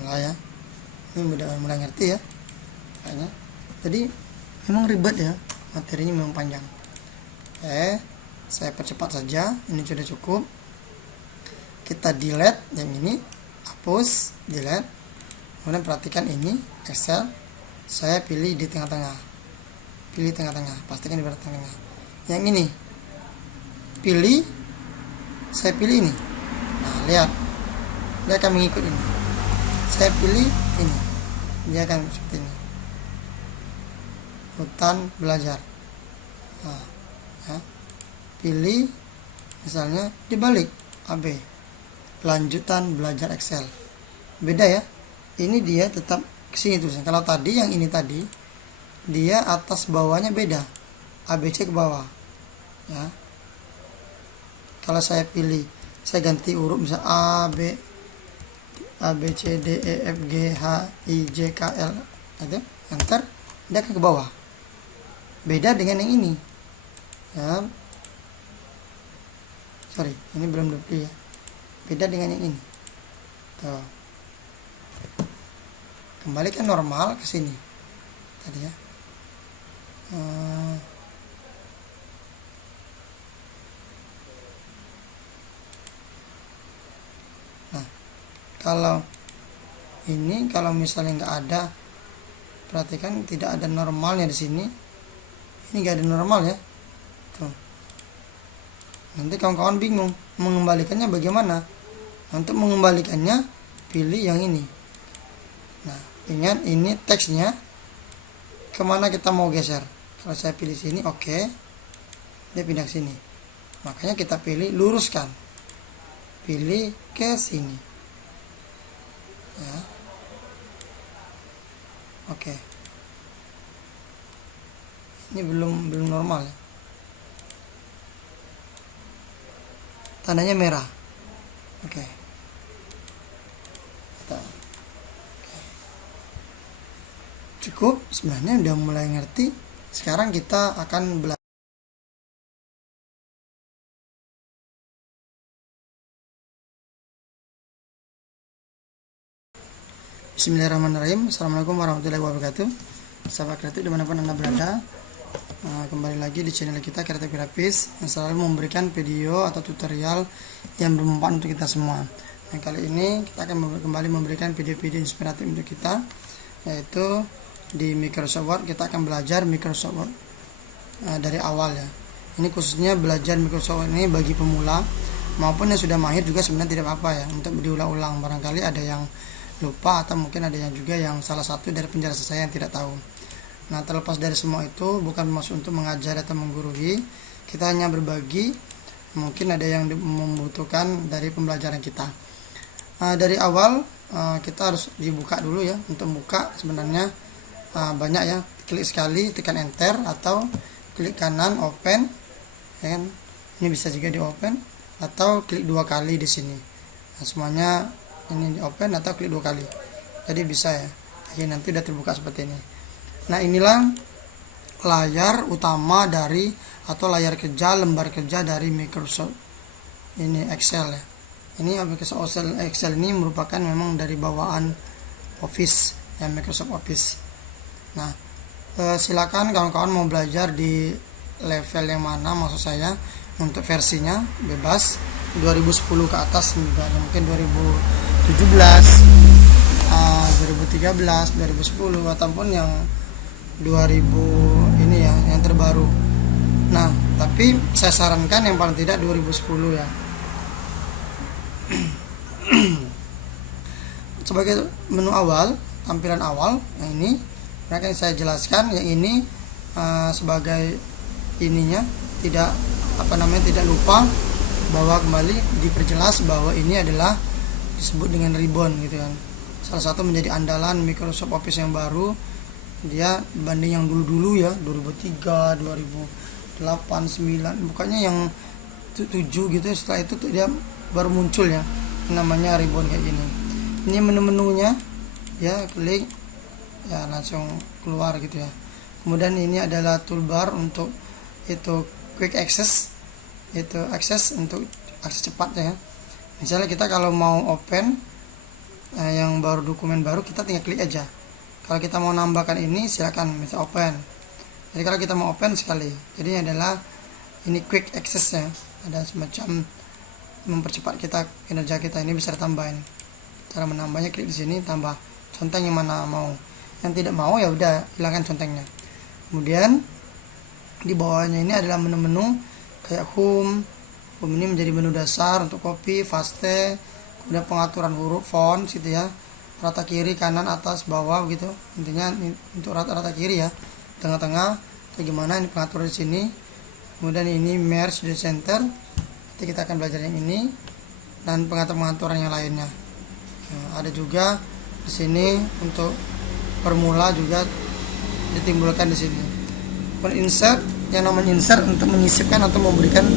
mulai ya, ini udah mulai ngerti ya kayaknya. Jadi memang ribet ya, materinya memang panjang. Saya percepat saja, ini sudah cukup. Kita delete yang ini, hapus, delete. Kemudian perhatikan ini Excel, saya pilih di tengah-tengah, pilih tengah-tengah, pastikan di tengah-tengah. Yang ini pilih, saya pilih ini. Nah, lihat, dia akan mengikut ini. Saya pilih ini, dia akan seperti ini, hutan belajar. Nah, ya. Pilih misalnya dibalik AB, lanjutan belajar Excel. Beda ya, ini dia tetap kesini tulisannya. Kalau tadi yang ini tadi dia atas bawahnya beda, ABC ke bawah ya. Kalau saya pilih, saya ganti urut, misal A B C D E F G H I J K L, itu enter, dia akan ke bawah. Beda dengan yang ini ya, sorry, ini belum dupli ya. Beda dengan yang ini. Tuh, kembalikan normal ke sini tadi ya. Nah, kalau ini, kalau misalnya nggak ada, perhatikan tidak ada normalnya di sini. Ini nggak ada normal ya. Tuh. Nanti kawan-kawan bingung mengembalikannya bagaimana. Untuk mengembalikannya pilih yang ini. Nah, ingat ini teksnya kemana kita mau geser. Kalau saya pilih sini, oke, dia pindah ke sini. Makanya kita pilih luruskan, pilih ke sini ya. Oke, ini belum normal ya, tandanya merah. Oke. Cukup, sebenarnya udah mulai ngerti. Sekarang kita akan belajar. Bismillahirrahmanirrahim. Assalamualaikum warahmatullahi wabarakatuh. Sahabat kreatif dimanapun Anda berada, kembali lagi di channel kita Kreatif Grafis yang selalu memberikan video atau tutorial yang bermanfaat untuk kita semua. Nah, kali ini kita akan kembali memberikan video-video inspiratif untuk kita, yaitu di Microsoft Word. Kita akan belajar Microsoft Word dari awal ya. Ini khususnya belajar Microsoft Word ini bagi pemula maupun yang sudah mahir juga sebenarnya tidak apa-apa ya, untuk diulang-ulang. Barangkali ada yang lupa atau mungkin ada yang juga yang salah satu dari penjelasan saya yang tidak tahu. Nah, terlepas dari semua itu, bukan maksud untuk mengajar atau menggurui, kita hanya berbagi. Mungkin ada yang membutuhkan dari pembelajaran kita. Dari awal kita harus dibuka dulu ya. Untuk buka sebenarnya banyak ya, klik sekali, tekan enter, atau klik kanan open ya kan? Ini bisa juga di open, atau klik 2 kali di sini. Nah, semuanya ini di open atau klik 2 kali, jadi bisa ya. Jadi nanti udah terbuka seperti ini. Nah, inilah layar utama dari, atau layar kerja, lembar kerja dari Microsoft ini Excel ya. Ini aplikasi Excel ini merupakan memang dari bawaan Office ya, Microsoft Office. Nah, silakan kawan-kawan mau belajar di level yang mana, maksud saya untuk versinya bebas 2010 ke atas, mungkin 2017, 2013, 2010, ataupun yang 2000 ini ya, yang terbaru. Nah, tapi saya sarankan yang paling tidak 2010 ya. Sebagai menu awal, tampilan awal, yang ini akan saya jelaskan. Yang ini sebagai ininya, tidak tidak lupa bahwa kembali diperjelas bahwa ini adalah disebut dengan ribbon gitu kan. Salah satu menjadi andalan Microsoft Office yang baru, dia banding yang dulu-dulu ya, 2003, 2008, 9, bukannya yang 7 gitu. Setelah itu dia baru muncul ya, namanya ribbon kayak gini. Ini menu-menunya ya, klik ya langsung keluar gitu ya. Kemudian ini adalah toolbar untuk itu quick access, itu akses untuk akses cepat ya. Misalnya kita kalau mau open yang baru, dokumen baru, kita tinggal klik aja. Kalau kita mau nambahkan ini silakan bisa open. Jadi kalau kita mau open sekali, jadi ini adalah ini quick access-nya, ada semacam mempercepat kita kinerja kita. Ini bisa ditambahin. Cara menambahnya klik di sini, tambah conteng yang mana mau. Yang tidak mau ya udah hilangkan contengnya. Kemudian di bawahnya ini adalah menu-menu kayak home ini menjadi menu dasar untuk copy, paste, kemudian pengaturan huruf, font gitu ya, rata kiri, kanan, atas, bawah gitu. Intinya untuk rata kiri ya, tengah-tengah kayak gimana, ini pengaturan di sini. Kemudian ini merge the center, nanti kita akan belajar yang ini, dan pengaturan yang lainnya. Nah, ada juga di sini untuk formula juga ditimbulkan di sini. Kemudian insert, yang namanya insert untuk menyisipkan atau memberikan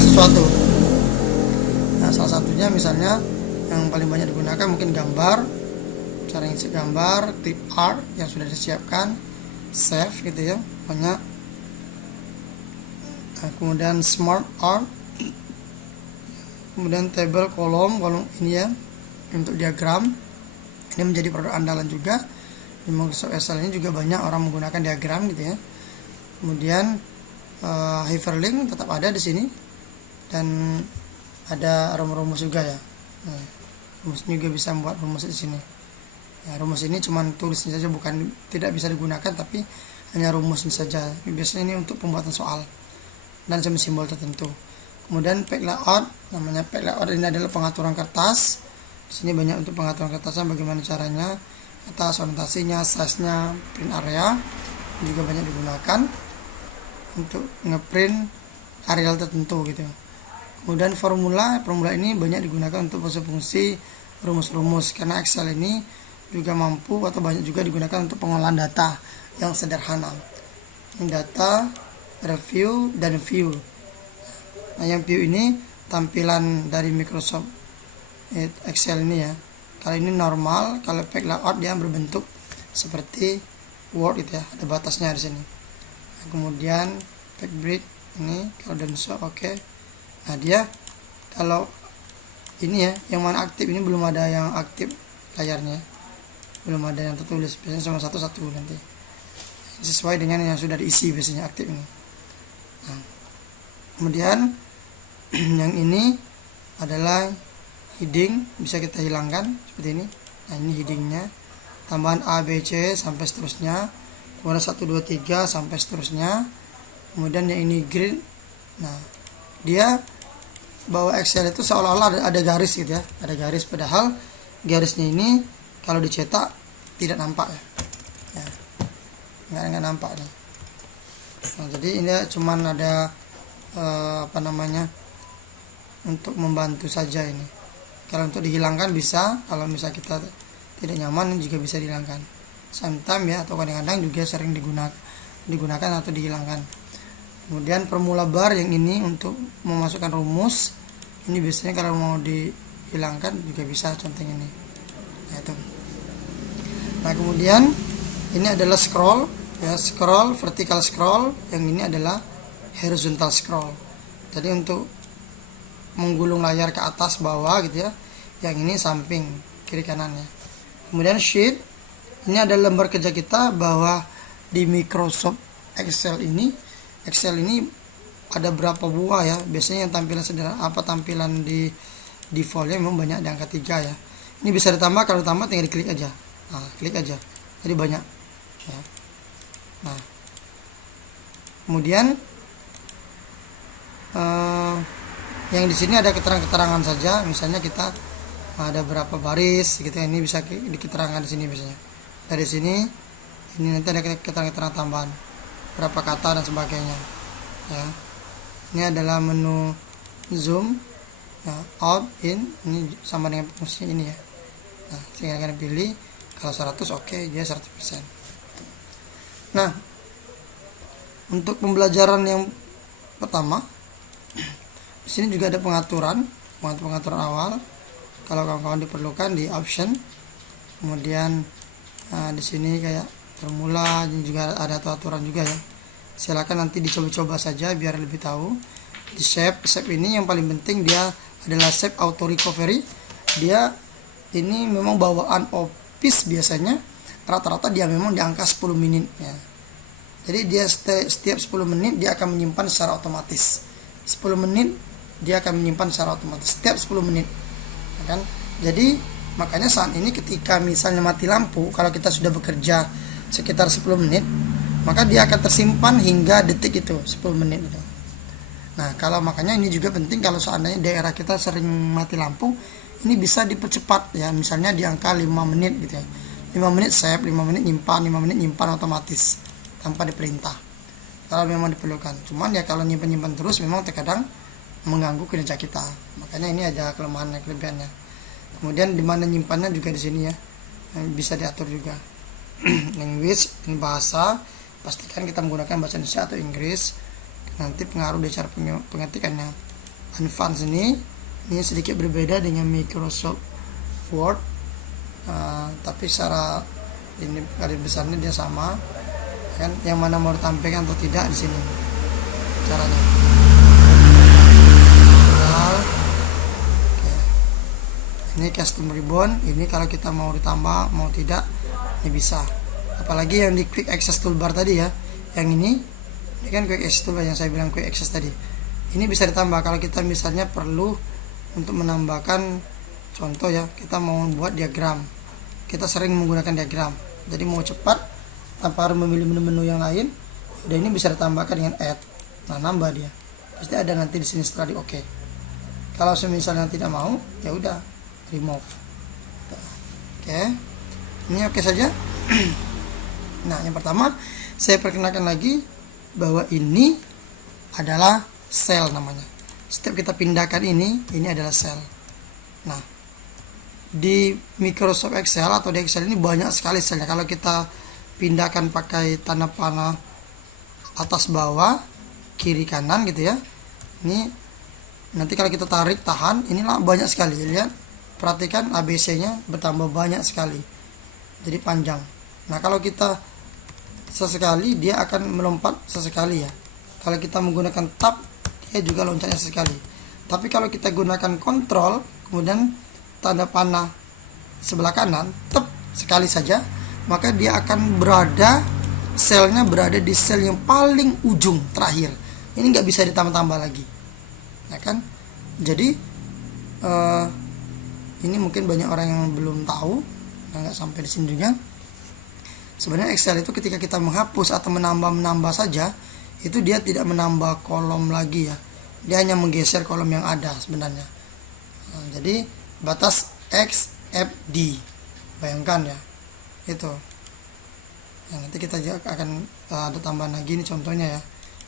sesuatu. Nah, salah satunya misalnya yang paling banyak digunakan mungkin gambar, cara insert gambar, clip art yang sudah disiapkan, save gitu ya, banyak. Nah, kemudian smart art, kemudian table, kolom ini ya untuk diagram. Ini menjadi produk andalan juga di Microsoft Excel. Ini juga banyak orang menggunakan diagram gitu ya. Kemudian hyperlink tetap ada di sini, dan ada rumus juga ya. Nah, rumus juga bisa membuat rumus di sini. Ya, rumus ini cuman tulisnya saja, bukan tidak bisa digunakan, tapi hanya rumusnya saja. Biasanya ini untuk pembuatan soal dan simbol tertentu. Kemudian pack layout, namanya pack layout ini adalah pengaturan kertas. Di sini banyak untuk pengaturan kertasnya, bagaimana caranya, atas orientasinya, size-nya, print area juga banyak digunakan untuk ngeprint area tertentu gitu. Kemudian formula ini banyak digunakan untuk fungsi rumus-rumus, karena Excel ini juga mampu atau banyak juga digunakan untuk pengolahan data yang sederhana. Ini data, review, dan view. Nah, yang view ini tampilan dari Microsoft Excel ini ya. Kalau ini normal, kalau pack layout dia berbentuk seperti Word itu ya, ada batasnya di sini. Nah, kemudian pack break ini kalau dan so oke. Nah, dia kalau ini ya, yang mana aktif ini belum ada yang aktif layarnya, belum ada yang tertulis, biasanya cuma satu nanti sesuai dengan yang sudah diisi biasanya aktif ini. Nah, kemudian yang ini adalah heading, bisa kita hilangkan seperti ini. Nah, ini headingnya, tambahan A, B, C sampai seterusnya, kemudian 1, 2, 3 sampai seterusnya. Kemudian yang ini grid. Nah, dia bahwa Excel itu seolah-olah ada garis gitu ya, ada garis, padahal garisnya ini kalau dicetak tidak nampak ya, nggak nampak nih. Nah, jadi ini cuman ada untuk membantu saja ini. Kalau untuk dihilangkan bisa, kalau misalnya kita tidak nyaman juga bisa dihilangkan. Sometimes ya, atau kadang-kadang juga sering digunakan atau dihilangkan. Kemudian formula bar yang ini untuk memasukkan rumus. Ini biasanya kalau mau dihilangkan juga bisa, contoh ini. Nah, itu. Nah, kemudian ini adalah scroll ya, scroll, vertical scroll, yang ini adalah horizontal scroll. Jadi untuk menggulung layar ke atas bawah gitu ya. Yang ini samping kiri kanannya. Kemudian sheet, ini ada lembar kerja kita, bahwa di Microsoft Excel ini ada berapa buah ya. Biasanya yang tampilan sederhana, tampilan di defaultnya memang banyak di angka 3 ya. Ini bisa ditambah, kalau ditambah tinggal diklik aja. Nah, klik aja. Jadi banyak ya. Nah, kemudian yang di sini ada keterangan saja, misalnya kita ada berapa baris gitu ya, ini bisa diketerangan di sini biasanya. Dari sini ini nanti ada keterangan tambahan, berapa kata dan sebagainya ya. Ini adalah menu zoom ya, out, in, ini sama dengan fungsi ini ya. Nah, tinggal kalian pilih, kalau 100 oke, dia 100%. Nah, untuk pembelajaran yang pertama, di sini juga ada pengaturan awal. Kalau kawan-kawan diperlukan di option. Kemudian di sini kayak formula, juga ada aturan juga ya. Silakan nanti dicoba-coba saja biar lebih tahu. Di save ini yang paling penting, dia adalah save auto recovery. Dia ini memang bawaan Office biasanya rata-rata dia memang di angka 10 menit ya. Jadi dia setiap 10 menit dia akan menyimpan secara otomatis. 10 menit dia akan menyimpan secara otomatis setiap 10 menit. Ya kan? Jadi makanya saat ini ketika misalnya mati lampu, kalau kita sudah bekerja sekitar 10 menit, maka dia akan tersimpan hingga detik itu 10 menit itu. Nah, kalau makanya ini juga penting kalau seandainya daerah kita sering mati lampu, ini bisa dipercepat ya, misalnya di angka 5 menit gitu ya. 5 menit save, 5 menit nyimpan, 5 menit nyimpan otomatis tanpa diperintah. Kalau memang diperlukan. Cuman ya kalau nyimpan terus memang terkadang mengganggu kinerja kita. Makanya ini ada kelemahannya, kelebihannya. Kemudian di mana nyimpannya juga di sini ya. Bisa diatur juga. Language, ini bahasa, pastikan kita menggunakan bahasa Indonesia atau Inggris. Nanti pengaruh dari cara pengetikannya. Advance ini sedikit berbeda dengan Microsoft Word, tapi secara ini garis besarnya dia sama kan, yang mana mau ditampilkan atau tidak di sini caranya. Ini custom ribbon, ini kalau kita mau ditambah mau tidak ini bisa. Apalagi yang di quick access toolbar tadi ya, yang ini kan quick access toolbar yang saya bilang quick access tadi, ini bisa ditambah kalau kita misalnya perlu untuk menambahkan, contoh ya, kita mau membuat diagram, kita sering menggunakan diagram, jadi mau cepat tanpa harus memilih menu-menu yang lain, udah ini bisa ditambahkan dengan add. Nah, nambah dia pasti ada nanti di sini setelah di oke. Kalau misalnya tidak mau, ya udah remove. Oke, ini oke saja. Nah, yang pertama saya perkenalkan lagi bahwa ini adalah sel namanya. Setiap kita pindahkan ini adalah sel. Nah, di Microsoft Excel atau di Excel ini banyak sekali selnya. Kalau kita pindahkan pakai tanda panah atas bawah, kiri kanan gitu ya. Ini nanti kalau kita tarik tahan, inilah banyak sekali. Lihat, perhatikan ABC-nya bertambah banyak sekali. Jadi panjang. Nah, kalau kita sesekali dia akan melompat sesekali ya. Kalau kita menggunakan tab, dia juga loncatnya sesekali. Tapi kalau kita gunakan kontrol, kemudian tanda panah sebelah kanan, tab sekali saja, maka dia akan selnya berada di sel yang paling ujung terakhir. Ini nggak bisa ditambah-tambah lagi, ya kan? Jadi ini mungkin banyak orang yang belum tahu, nggak sampai di sini juga. Sebenarnya Excel itu ketika kita menghapus atau menambah saja, itu dia tidak menambah kolom lagi ya, dia hanya menggeser kolom yang ada sebenarnya. Nah, jadi batas XFD, bayangkan ya, itu. Nah, nanti kita juga akan ada tambahan lagi, ini contohnya ya.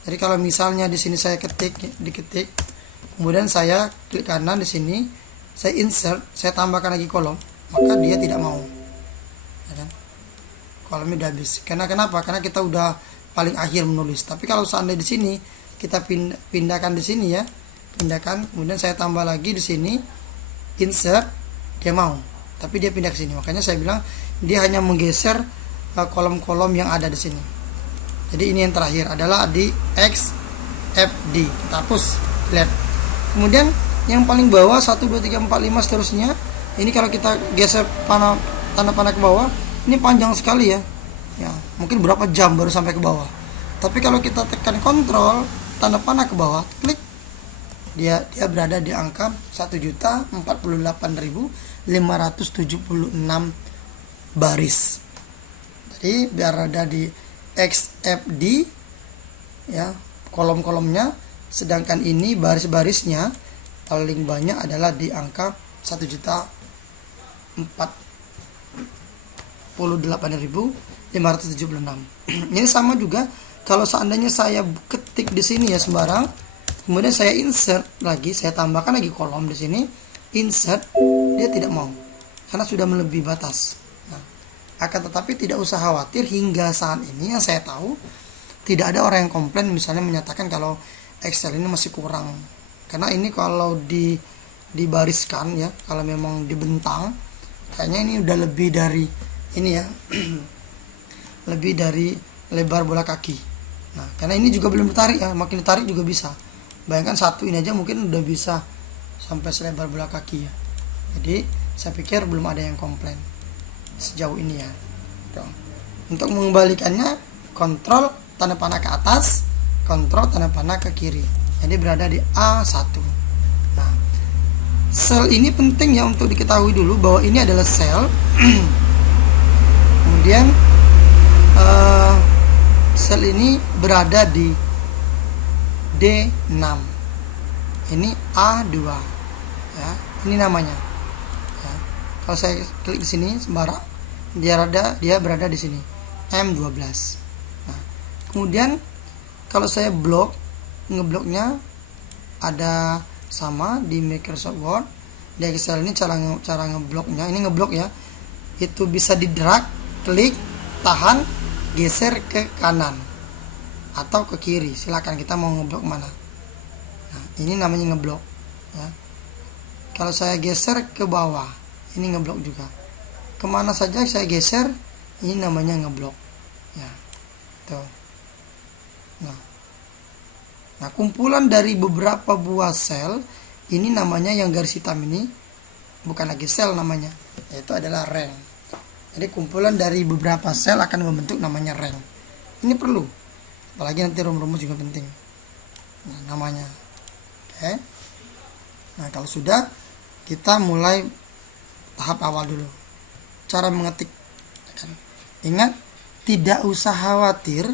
Jadi kalau misalnya di sini saya diketik, kemudian saya klik kanan di sini, saya insert, saya tambahkan lagi kolom, maka dia tidak mau, ya kan? Kolomnya udah habis. Karena kenapa? Karena kita udah paling akhir menulis. Tapi kalau seandainya di sini kita pindahkan di sini ya, pindahkan, kemudian saya tambah lagi di sini, insert, dia mau. Tapi dia pindah ke sini. Makanya saya bilang dia hanya menggeser kolom-kolom yang ada di sini. Jadi ini yang terakhir adalah di XFD. Kita hapus, lihat. Kemudian yang paling bawah 1 2 3 4 5 seterusnya. Ini kalau kita geser tanda panah ke bawah, ini panjang sekali ya. Ya, mungkin berapa jam baru sampai ke bawah. Tapi kalau kita tekan kontrol, tanda panah ke bawah, klik, dia berada di angka 1.048.576 baris. Jadi biar ada di XFD ya, kolom-kolomnya, sedangkan ini baris-barisnya paling banyak adalah di angka 1.048.576. Ini sama juga kalau seandainya saya ketik di sini ya sembarang, kemudian saya insert lagi, saya tambahkan lagi kolom di sini, insert, dia tidak mau karena sudah melebihi batas. Nah, akan tetapi tidak usah khawatir, hingga saat ini yang saya tahu tidak ada orang yang komplain misalnya menyatakan kalau Excel ini masih kurang. Karena ini kalau dibariskan ya, kalau memang dibentang, kayaknya ini udah lebih dari ini ya. Lebih dari lebar bola kaki. Nah, karena ini juga belum ditarik ya, makin ditarik juga bisa. Bayangkan satu ini aja mungkin udah bisa sampai selebar bola kaki ya. Jadi saya pikir belum ada yang komplain sejauh ini ya. Tuh. Untuk mengembalikannya, kontrol tanda panah ke atas, kontrol tanda panah ke kiri. Jadi berada di A1. Nah, sel ini penting ya untuk diketahui dulu bahwa ini adalah sel. Kemudian sel ini berada di D6. Ini A2 ya, ini namanya ya. Kalau saya klik di sini sembarang, dia berada di sini M12. Nah, kemudian kalau saya ngebloknya ada sama di Microsoft Word. Di Excel ini cara ngebloknya, ini ngeblok ya, itu bisa di drag, klik, tahan, geser ke kanan atau ke kiri, silakan kita mau ngeblok mana. Nah, ini namanya ngeblok ya. Kalau saya geser ke bawah, ini ngeblok juga. Kemana saja saya geser, ini namanya ngeblok ya. Tuh. Nah, kumpulan dari beberapa buah sel ini namanya, yang garis hitam ini bukan lagi sel namanya, yaitu adalah rank. Jadi kumpulan dari beberapa sel akan membentuk namanya rank. Ini perlu, apalagi nanti rumus juga penting. Nah, namanya. Oke. Nah, kalau sudah, kita mulai tahap awal dulu. Cara mengetik. Ingat, tidak usah khawatir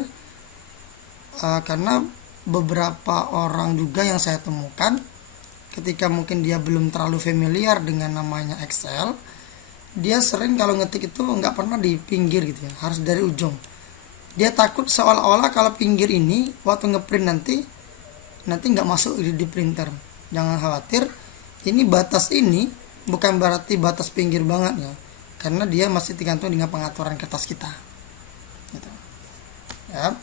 karena beberapa orang juga yang saya temukan ketika mungkin dia belum terlalu familiar dengan namanya Excel, dia sering kalau ngetik itu nggak pernah di pinggir gitu ya, harus dari ujung. Dia takut seolah-olah kalau pinggir ini waktu ngeprint nanti nggak masuk di printer. Jangan khawatir, ini batas ini bukan berarti batas pinggir banget ya, karena dia masih tergantung dengan pengaturan kertas kita gitu ya.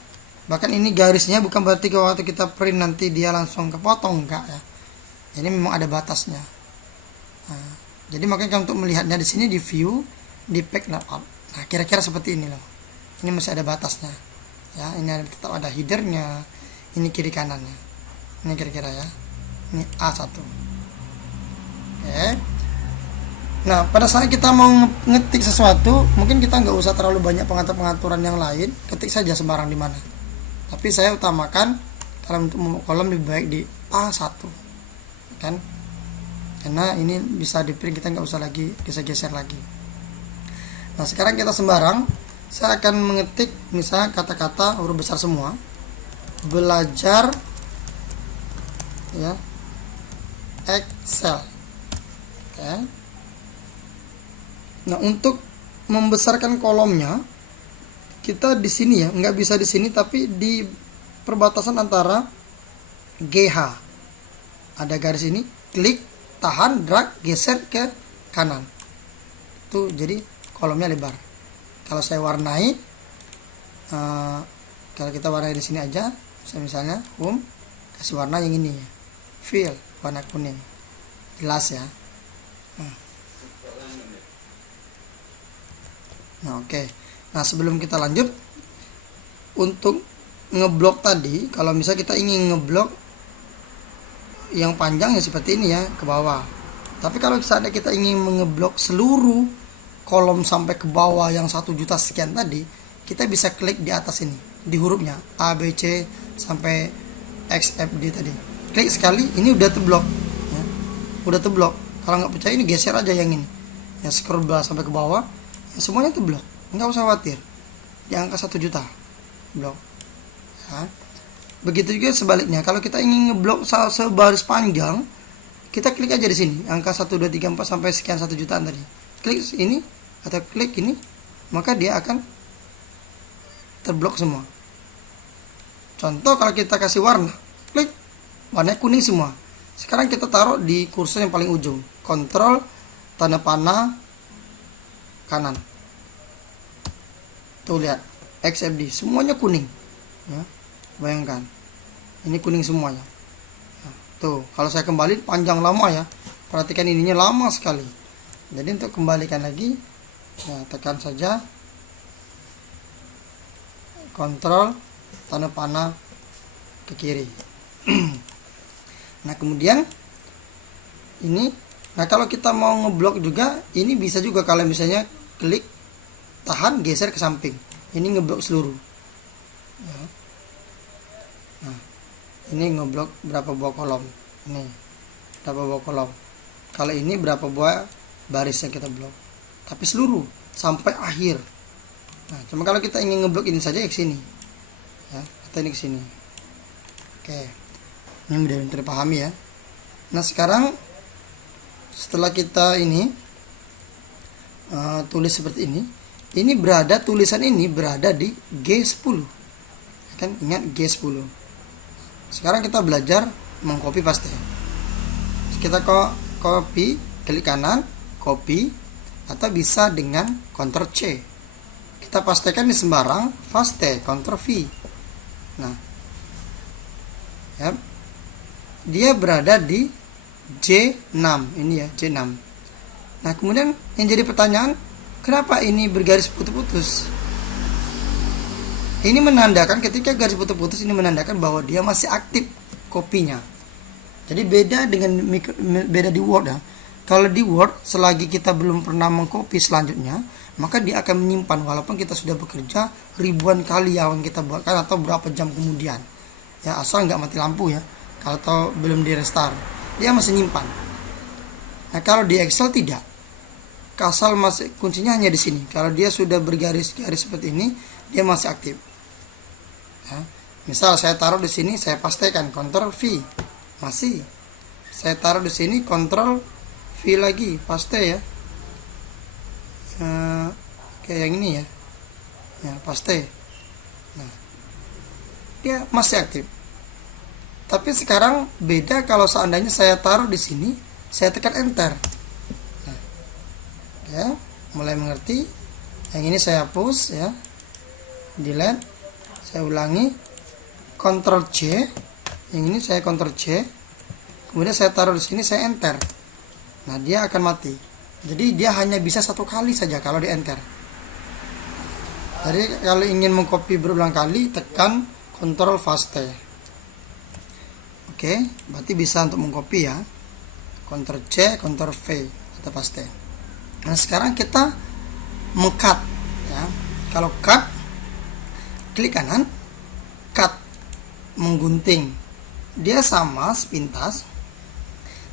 Bahkan ini garisnya bukan berarti kalau waktu kita print nanti dia langsung kepotong, enggak ya. Ini memang ada batasnya. Nah, jadi makanya untuk melihatnya di sini di view, di pack layout. Nah, kira-kira seperti ini loh. Ini masih ada batasnya. Ya, ini tetap ada headernya. Ini kiri kanannya. Ini kira-kira ya. Ini A1. Oke. Nah, pada saat kita mau ngetik sesuatu, mungkin kita nggak usah terlalu banyak pengaturan yang lain. Ketik saja sembarang di mana. Tapi saya utamakan kalau untuk kolom lebih baik di A1 kan, karena ini bisa di print, kita nggak usah lagi geser-geser lagi. Nah, sekarang kita sembarang, saya akan mengetik misalnya kata-kata huruf besar semua, belajar ya Excel. Oke. Nah, untuk membesarkan kolomnya, kita di sini ya, nggak bisa di sini, tapi di perbatasan antara GH ada garis ini, klik, tahan, drag, geser ke kanan. Itu jadi kolomnya lebar. Kalau saya warnai, kalau kita warnai di sini aja, misalnya home, kasih warna yang ini ya, fill, warna kuning, jelas ya. Nah, oke. Nah, sebelum kita lanjut, untuk ngeblok tadi, kalau misalnya kita ingin ngeblok yang panjang ya seperti ini ya, ke bawah. Tapi kalau misalnya kita ingin mengeblok seluruh kolom sampai ke bawah yang 1 juta sekian tadi, kita bisa klik di atas ini, di hurufnya A, B, C sampai X, F, D tadi. Klik sekali, ini udah terblok ya. Udah terblok. Kalau nggak percaya, ini geser aja yang ini. Ya, scroll sampai ke bawah, ya, semuanya terblok. Nggak usah khawatir, di angka 1 juta blok ya. Begitu juga sebaliknya, kalau kita ingin ngeblok sebaris panjang, kita klik aja di sini angka 1, 2, 3, 4 sampai sekian 1 jutaan tadi, klik ini atau klik ini, maka dia akan terblok semua. Contoh, kalau kita kasih warna, klik, warnanya kuning semua. Sekarang kita taruh di kursor yang paling ujung, kontrol tanda panah kanan. Tuh lihat, XFD semuanya kuning ya. Bayangkan, ini kuning semuanya ya. Tuh, kalau saya kembali panjang lama ya, perhatikan ininya lama sekali. Jadi untuk kembalikan lagi ya, tekan saja kontrol tanda panah ke kiri. Nah, kemudian ini Nah kalau kita mau ngeblok juga, ini bisa juga kalau misalnya klik, tahan, geser ke samping, ini ngeblok seluruh. Nah, ini ngeblok berapa buah kolom, ini berapa buah kolom. Kalau ini berapa buah baris yang kita blok, tapi seluruh sampai akhir. Nah cuma kalau kita ingin ngeblok ini saja, ke sini ya, atau ini ke sini. Oke, ini mudah terpahami ya. Nah sekarang setelah kita ini tulis seperti ini berada, tulisan ini berada di G10 kan, ingat G10. Sekarang kita belajar mengcopy paste. Kita copy, klik kanan, copy, atau bisa dengan Ctrl C. Kita pastekan di sembarang, paste, Ctrl V. Nah ya, dia berada di J6 ini ya, J6. Nah kemudian yang jadi pertanyaan, kenapa ini bergaris putus-putus? Ini menandakan, ketika garis putus-putus ini menandakan bahwa dia masih aktif kopinya. Jadi beda di Word ya. Kalau di Word, selagi kita belum pernah mengcopy selanjutnya, maka dia akan menyimpan walaupun kita sudah bekerja ribuan kali yang kita buatkan atau berapa jam kemudian. Ya asal nggak mati lampu ya, kalau belum di restart dia masih nyimpan. Nah kalau di Excel tidak, asal masih, kuncinya hanya di sini. Kalau dia sudah bergaris-garis seperti ini, dia masih aktif ya. Misal saya taruh di sini, saya pastekan Ctrl V, masih. Saya taruh di sini, Ctrl V lagi, paste ya. Kayak yang ini ya, paste. Nah dia masih aktif. Tapi sekarang beda kalau seandainya saya taruh di sini, saya tekan enter. Nah, ya, mulai mengerti. Yang ini saya hapus ya, delete. Saya ulangi, Ctrl C. Yang ini saya Ctrl C. Kemudian saya taruh di sini, saya enter. Nah, dia akan mati. Jadi dia hanya bisa satu kali saja kalau di enter. Jadi kalau ingin mengcopy berulang kali, tekan Ctrl paste. Oke, berarti bisa untuk mengcopy ya. Ctrl C, Ctrl V atau paste. Nah, sekarang kita meng-cut ya. Kalau cut, klik kanan, cut, menggunting. Dia sama sepintas,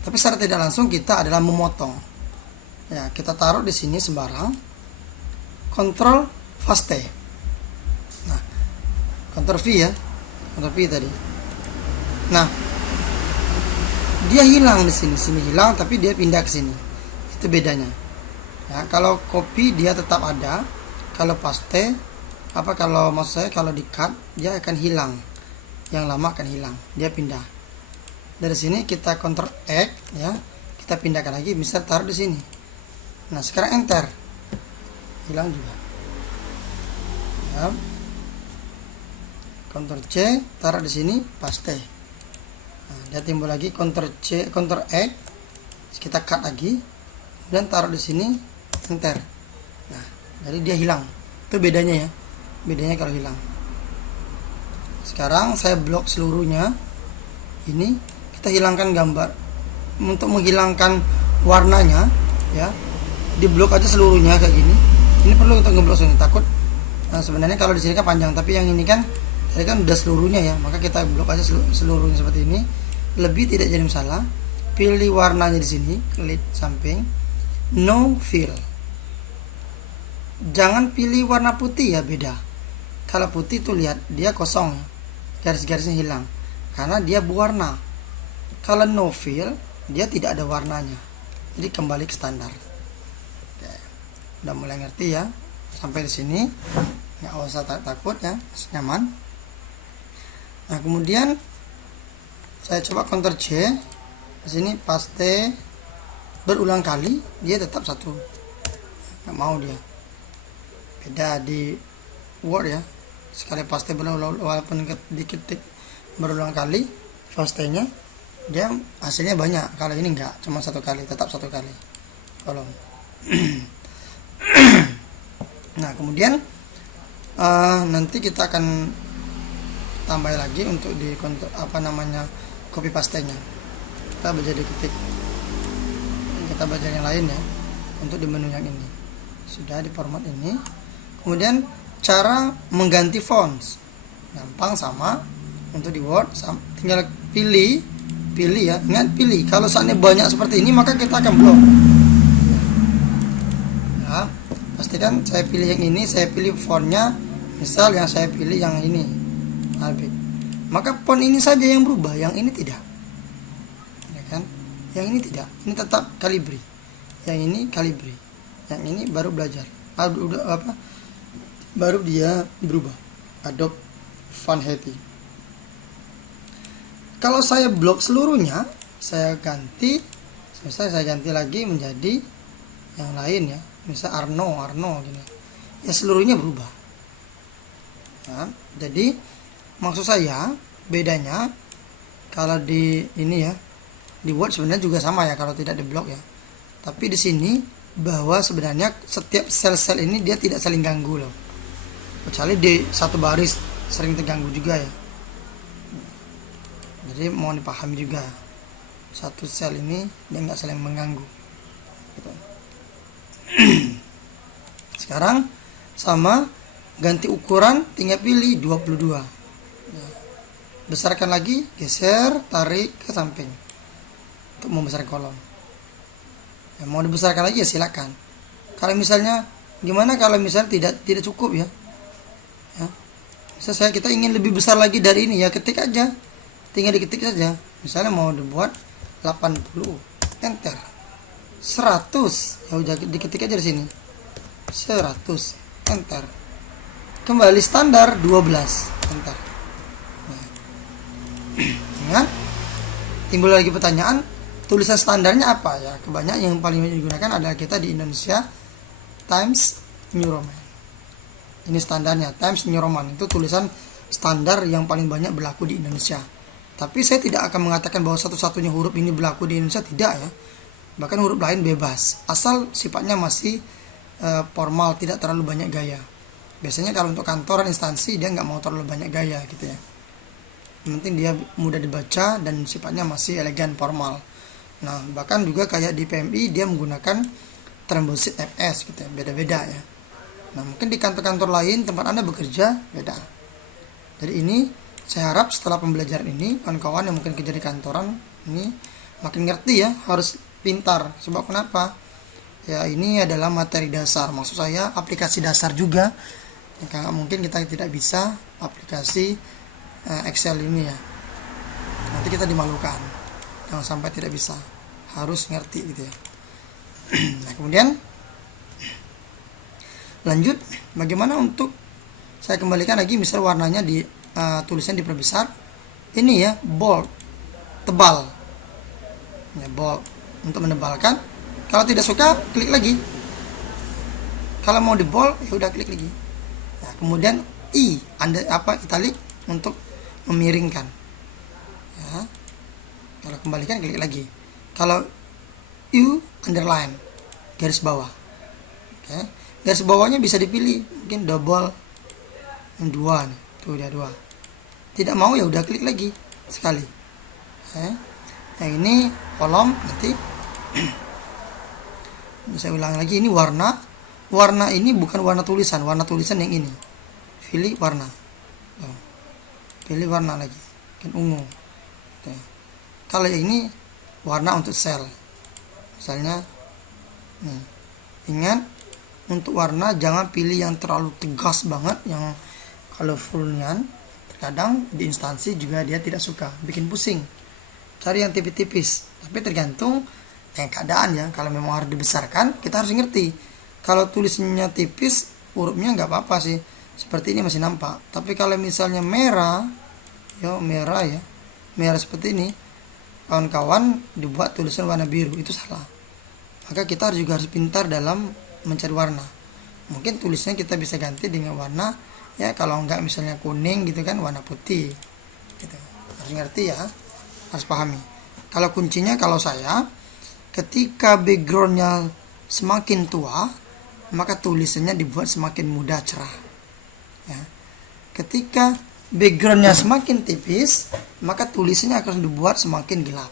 tapi secara tidak langsung kita adalah memotong. Ya, kita taruh di sini sembarang. Ctrl paste. Nah, Ctrl V ya. Ctrl V tadi. Nah, dia hilang di sini hilang, tapi dia pindah ke sini. Itu bedanya. Ya, kalau copy dia tetap ada, kalau paste kalau maksud saya kalau di cut dia akan hilang. Yang lama akan hilang, dia pindah. Dari sini kita Ctrl X ya, kita pindahkan lagi, misal taruh di sini. Nah, sekarang enter. Hilang juga. Ya. Ctrl C, taruh di sini, paste. Nah, dia timbul lagi, Ctrl C, Ctrl X, kita cut lagi, dan taruh di sini, enter. Nah, jadi dia hilang. Itu bedanya ya, bedanya kalau hilang. Sekarang saya blok seluruhnya. Ini kita hilangkan gambar. Untuk menghilangkan warnanya, ya, diblok aja seluruhnya kayak gini. Ini perlu untuk ngeblok seluruhnya, takut. Nah, sebenarnya kalau di sini kan panjang, tapi yang ini kan tadi kan udah seluruhnya ya, maka kita blok aja seluruhnya seperti ini. Lebih tidak jadi masalah. Pilih warnanya di sini, klik samping, no fill. Jangan pilih warna putih ya, beda. Kalau putih tuh lihat dia kosong, garis-garisnya hilang karena dia berwarna. Kalau no fill, dia tidak ada warnanya, jadi kembali ke standar. Oke, udah mulai ngerti ya sampai di sini, nggak usah takut ya, nyaman. Nah, kemudian saya coba Ctrl C, di sini paste berulang kali, dia tetap satu, nggak mau dia. Beda di Word ya, sekali paste walaupun diketik berulang kali pastenya, dia hasilnya banyak. Kalau ini enggak, cuma satu kali, tetap satu kali kolom. Nah, kemudian nanti kita akan tambah lagi untuk copy pastenya. Kita menjadi ketik, kita kita belajar yang lain ya. Untuk di menu yang ini sudah di format ini. Kemudian cara mengganti fonts gampang, sama untuk di Word, tinggal pilih ya, ingat pilih. Kalau seandainya banyak seperti ini maka kita akan blok ya. Pastikan saya pilih yang ini, saya pilih fontnya, misal yang saya pilih yang ini Arabic, maka font ini saja yang berubah, yang ini tidak ya kan, yang ini tidak, ini tetap Calibri, yang ini Calibri, yang ini baru belajar baru dia berubah, Adobe Fontheti. Kalau saya blok seluruhnya, saya ganti, misalnya saya ganti lagi menjadi yang lain ya, misal Arno gini ya, seluruhnya berubah ya. Jadi maksud saya bedanya kalau di ini ya, di Word sebenarnya juga sama ya kalau tidak di blok ya, tapi di sini bahwa sebenarnya setiap sel-sel ini dia tidak saling ganggu loh, kecuali di satu baris sering terganggu juga ya. Jadi mau dipahami juga, satu sel ini dia nggak saling mengganggu gitu. Sekarang sama, ganti ukuran, tinggal pilih 22 ya. Besarkan lagi, geser, tarik ke samping untuk membesarkan kolom ya. Mau dibesarkan lagi ya silakan. Kalau misalnya gimana, kalau misalnya tidak cukup ya, misal kita ingin lebih besar lagi dari ini ya, ketik aja, tinggal diketik saja. Misalnya mau dibuat 80, enter. 100 ya udah diketik aja di sini 100, enter. Kembali standar 12, enter. Nah, timbul lagi pertanyaan, tulisan standarnya apa ya? Kebanyakan yang paling digunakan adalah kita di Indonesia Times New Roman. Ini standarnya Times New Roman, itu tulisan standar yang paling banyak berlaku di Indonesia. Tapi saya tidak akan mengatakan bahwa satu-satunya huruf ini berlaku di Indonesia, tidak ya. Bahkan huruf lain bebas, asal sifatnya masih formal, tidak terlalu banyak gaya. Biasanya kalau untuk kantoran instansi dia nggak mau terlalu banyak gaya gitu ya. Yang penting dia mudah dibaca dan sifatnya masih elegan, formal. Nah bahkan juga kayak di PMI dia menggunakan Trembosit FS gitu ya, beda-beda ya. Nah mungkin di kantor-kantor lain tempat Anda bekerja beda. Jadi ini saya harap setelah pembelajaran ini kawan-kawan yang mungkin kerja di kantoran ini makin ngerti ya, harus pintar. Sebab kenapa? Ya ini adalah materi dasar, maksud saya aplikasi dasar juga. Ya, mungkin kita tidak bisa aplikasi Excel ini ya, nanti kita dimalukan. Jangan sampai tidak bisa, harus ngerti gitu ya. Nah kemudian lanjut, bagaimana untuk saya kembalikan lagi, misal warnanya di tulisan diperbesar, ini ya bold, tebal ya, bold untuk menebalkan. Kalau tidak suka klik lagi, kalau mau di bold ya udah klik lagi. Nah, kemudian italic untuk memiringkan ya. Kalau kembalikan klik lagi. Kalau U underline, garis bawah. Oke. Garis bawahnya bisa dipilih, mungkin double yang 2 nih, tuh udah 2. Tidak mau ya udah klik lagi sekali. Yang ini kolom, nanti saya ulang lagi, ini warna ini bukan warna tulisan yang ini. Pilih warna. Pilih warna lagi, mungkin ungu. Kalau yang ini warna untuk sel. Misalnya nih. Ingat, untuk warna jangan pilih yang terlalu tegas banget, yang colorful-nya. Terkadang di instansi juga dia tidak suka, bikin pusing. Cari yang tipis-tipis, tapi tergantung keadaan ya. Kalau memang harus dibesarkan, kita harus ngerti. Kalau tulisannya tipis, hurufnya nggak apa-apa sih, seperti ini masih nampak. Tapi kalau misalnya merah seperti ini, kawan-kawan dibuat tulisan warna biru, itu salah. Maka kita juga harus pintar dalam mencari warna. Mungkin tulisnya kita bisa ganti dengan warna ya, kalau enggak misalnya kuning gitu kan, warna putih gitu. Harus ngerti ya, harus pahami. Kalau kuncinya, kalau saya, ketika backgroundnya semakin tua, maka tulisannya dibuat semakin mudah, cerah ya. Ketika backgroundnya semakin tipis, maka tulisannya akan dibuat semakin gelap.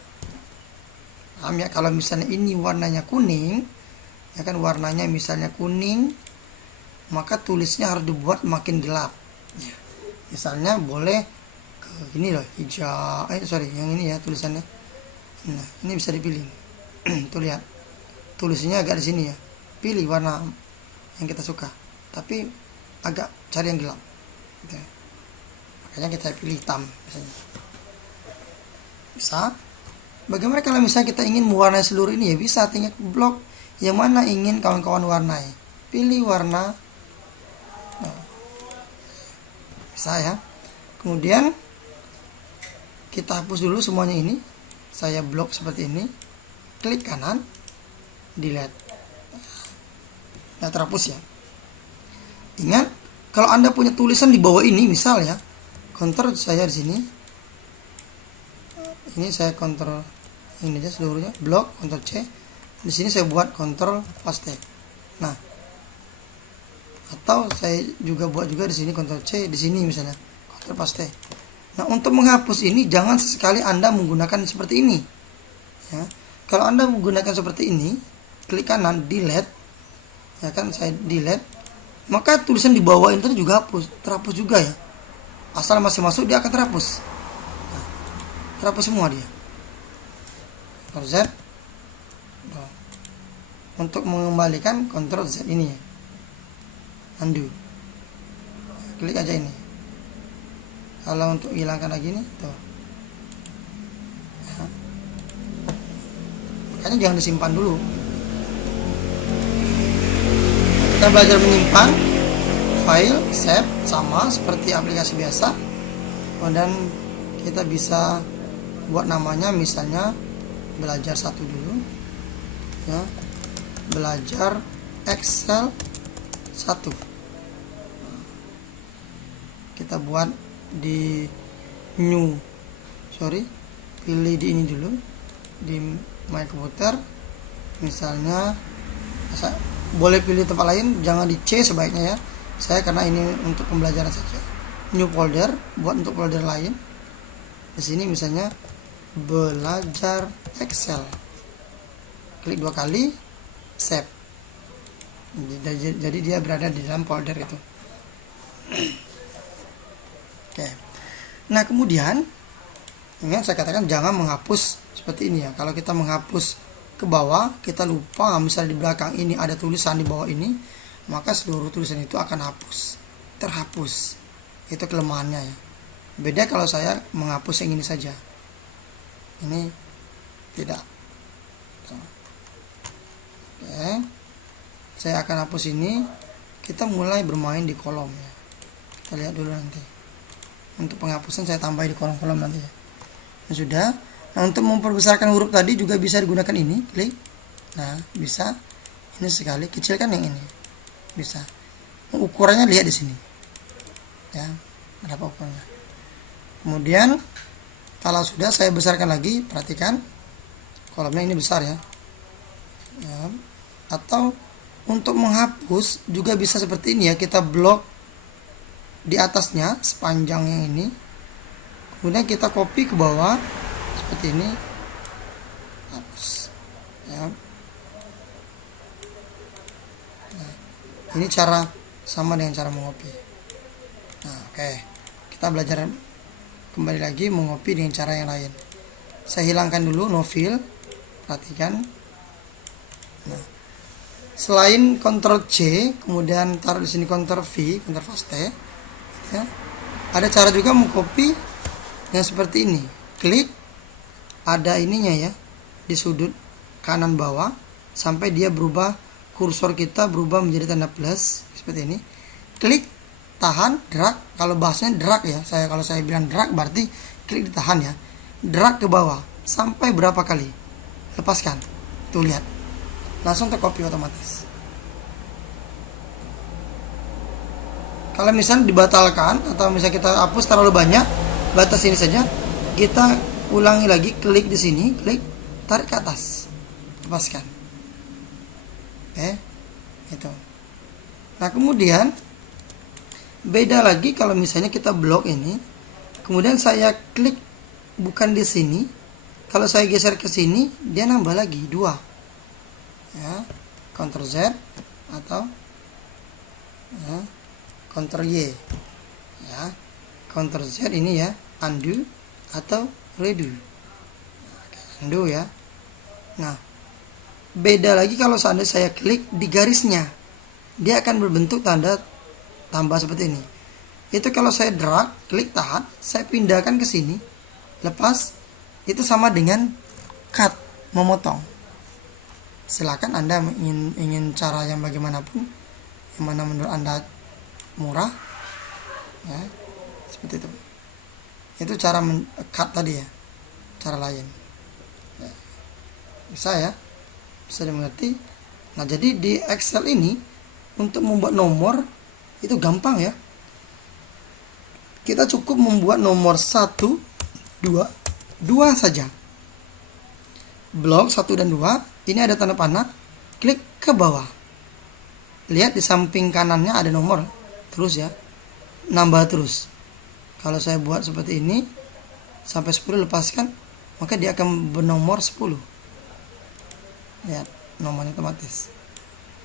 Paham ya? Kalau misalnya ini warnanya kuning, ya kan, warnanya misalnya kuning, maka tulisnya harus dibuat makin gelap. Ya. Misalnya boleh ke ini loh, hijau, yang ini ya tulisannya. Nah, ini bisa dipilih. Tuh lihat, tulisnya agak di sini ya. Pilih warna yang kita suka, tapi agak cari yang gelap. Gitu. Makanya kita pilih hitam misalnya. Bisa. Bagaimana kalau misalnya kita ingin mewarnai seluruh ini, ya bisa, tinggal blok yang mana ingin kawan-kawan warnai. Pilih warna. Nah, bisa ya. Kemudian kita hapus dulu semuanya ini. Saya blok seperti ini. Klik kanan, delete. Nah, terhapus ya. Ingat, kalau Anda punya tulisan di bawah ini, misal ya, kontrol saya di sini. Ini saya kontrol ini aja seluruhnya, blok, kontrol C. Di sini saya buat kontrol paste. Nah, atau saya juga buat juga di sini kontrol C, di sini misalnya kontrol paste. Nah, untuk menghapus ini jangan sesekali Anda menggunakan seperti ini. Ya. Kalau Anda menggunakan seperti ini, klik kanan, delete. Ya kan, saya delete. Maka tulisan di bawah itu juga terhapus juga ya. Asal masih masuk dia akan terhapus. Nah, terhapus semua dia. Ctrl Z. Nah, untuk mengembalikan Ctrl Z ini ya. Undo. Klik aja ini. Kalau untuk hilangkan lagi nih, tuh. Ya. Makanya jangan disimpan dulu. Kita belajar menyimpan file, save, sama seperti aplikasi biasa. Kemudian kita bisa buat namanya, misalnya belajar 1 dulu ya, belajar Excel 1. Kita buat di pilih di ini dulu, di My Computer misalnya. Boleh pilih tempat lain, jangan di C sebaiknya ya. Saya karena ini untuk pembelajaran saja. New folder, buat untuk folder lain. Di sini misalnya belajar Excel. Klik 2 kali, save. Jadi dia berada di dalam folder itu. Oke. Nah, kemudian ingat saya katakan jangan menghapus seperti ini ya. Kalau kita menghapus ke bawah, kita lupa misalnya di belakang ini ada tulisan di bawah ini, maka seluruh tulisan itu akan terhapus. Itu kelemahannya ya. Beda kalau saya menghapus yang ini saja. Ini tidak. Oke. Saya akan hapus ini. Kita mulai bermain di kolom ya. Kita lihat dulu nanti. Untuk penghapusan saya tambah di kolom-kolom nanti ya. Nah, sudah. Nah, untuk memperbesarkan huruf tadi juga bisa digunakan ini, klik. Nah, bisa. Ini sekali, kecilkan yang ini. Bisa. Ukurannya lihat di sini. Ya, berapa ukurannya. Kemudian kalau sudah saya besarkan lagi, perhatikan kolomnya ini besar ya. Ya. Atau untuk menghapus juga bisa seperti ini ya, kita blok di atasnya sepanjang yang ini. Kemudian kita copy ke bawah seperti ini, hapus ya. Nah, ini cara sama dengan cara mengopi. Nah, oke. Kita belajar kembali lagi mengopi dengan cara yang lain. Saya hilangkan dulu no fill. Perhatikan. Nah, selain Ctrl C, kemudian taruh di sini Ctrl V, Ctrl paste ya. Ada cara juga mengcopy yang seperti ini. Klik, ada ininya ya di sudut kanan bawah sampai dia berubah, kursor kita berubah menjadi tanda plus seperti ini. Klik, tahan, drag. Kalau bahasanya drag ya, kalau saya bilang drag berarti klik ditahan ya. Drag ke bawah sampai berapa kali, lepaskan. Tuh lihat, langsung tercopy otomatis. Kalau misalnya dibatalkan atau misalnya kita hapus terlalu banyak, batas ini saja. Kita ulangi lagi, klik di sini, klik, tarik ke atas, lepaskan. Itu. Nah, kemudian beda lagi kalau misalnya kita blok ini, kemudian saya klik bukan di sini, Kalau saya geser ke sini, dia nambah lagi 2. Ya, Ctrl Z atau ya, Ctrl Y. Ya, Ctrl Z ini ya, undo atau redo. Undo ya. Nah, beda lagi kalau seandainya saya klik di garisnya, dia akan berbentuk tanda tambah seperti ini. Itu kalau saya drag, klik tahan, saya pindahkan ke sini, lepas, itu sama dengan cut, memotong. Silakan Anda ingin cara yang bagaimanapun, yang mana menurut Anda murah, ya, seperti itu. Itu cara cut tadi ya, cara lain. Ya. Bisa ya, bisa dimengerti. Nah, jadi di Excel ini untuk membuat nomor itu gampang ya. Kita cukup membuat nomor 1, 2 saja. Blok 1 dan 2, ini ada tanda panah, klik ke bawah. Lihat di samping kanannya ada nomor, terus ya, nambah terus. Kalau saya buat seperti ini, sampai 10 lepaskan, maka dia akan bernomor 10. Lihat, nomornya otomatis.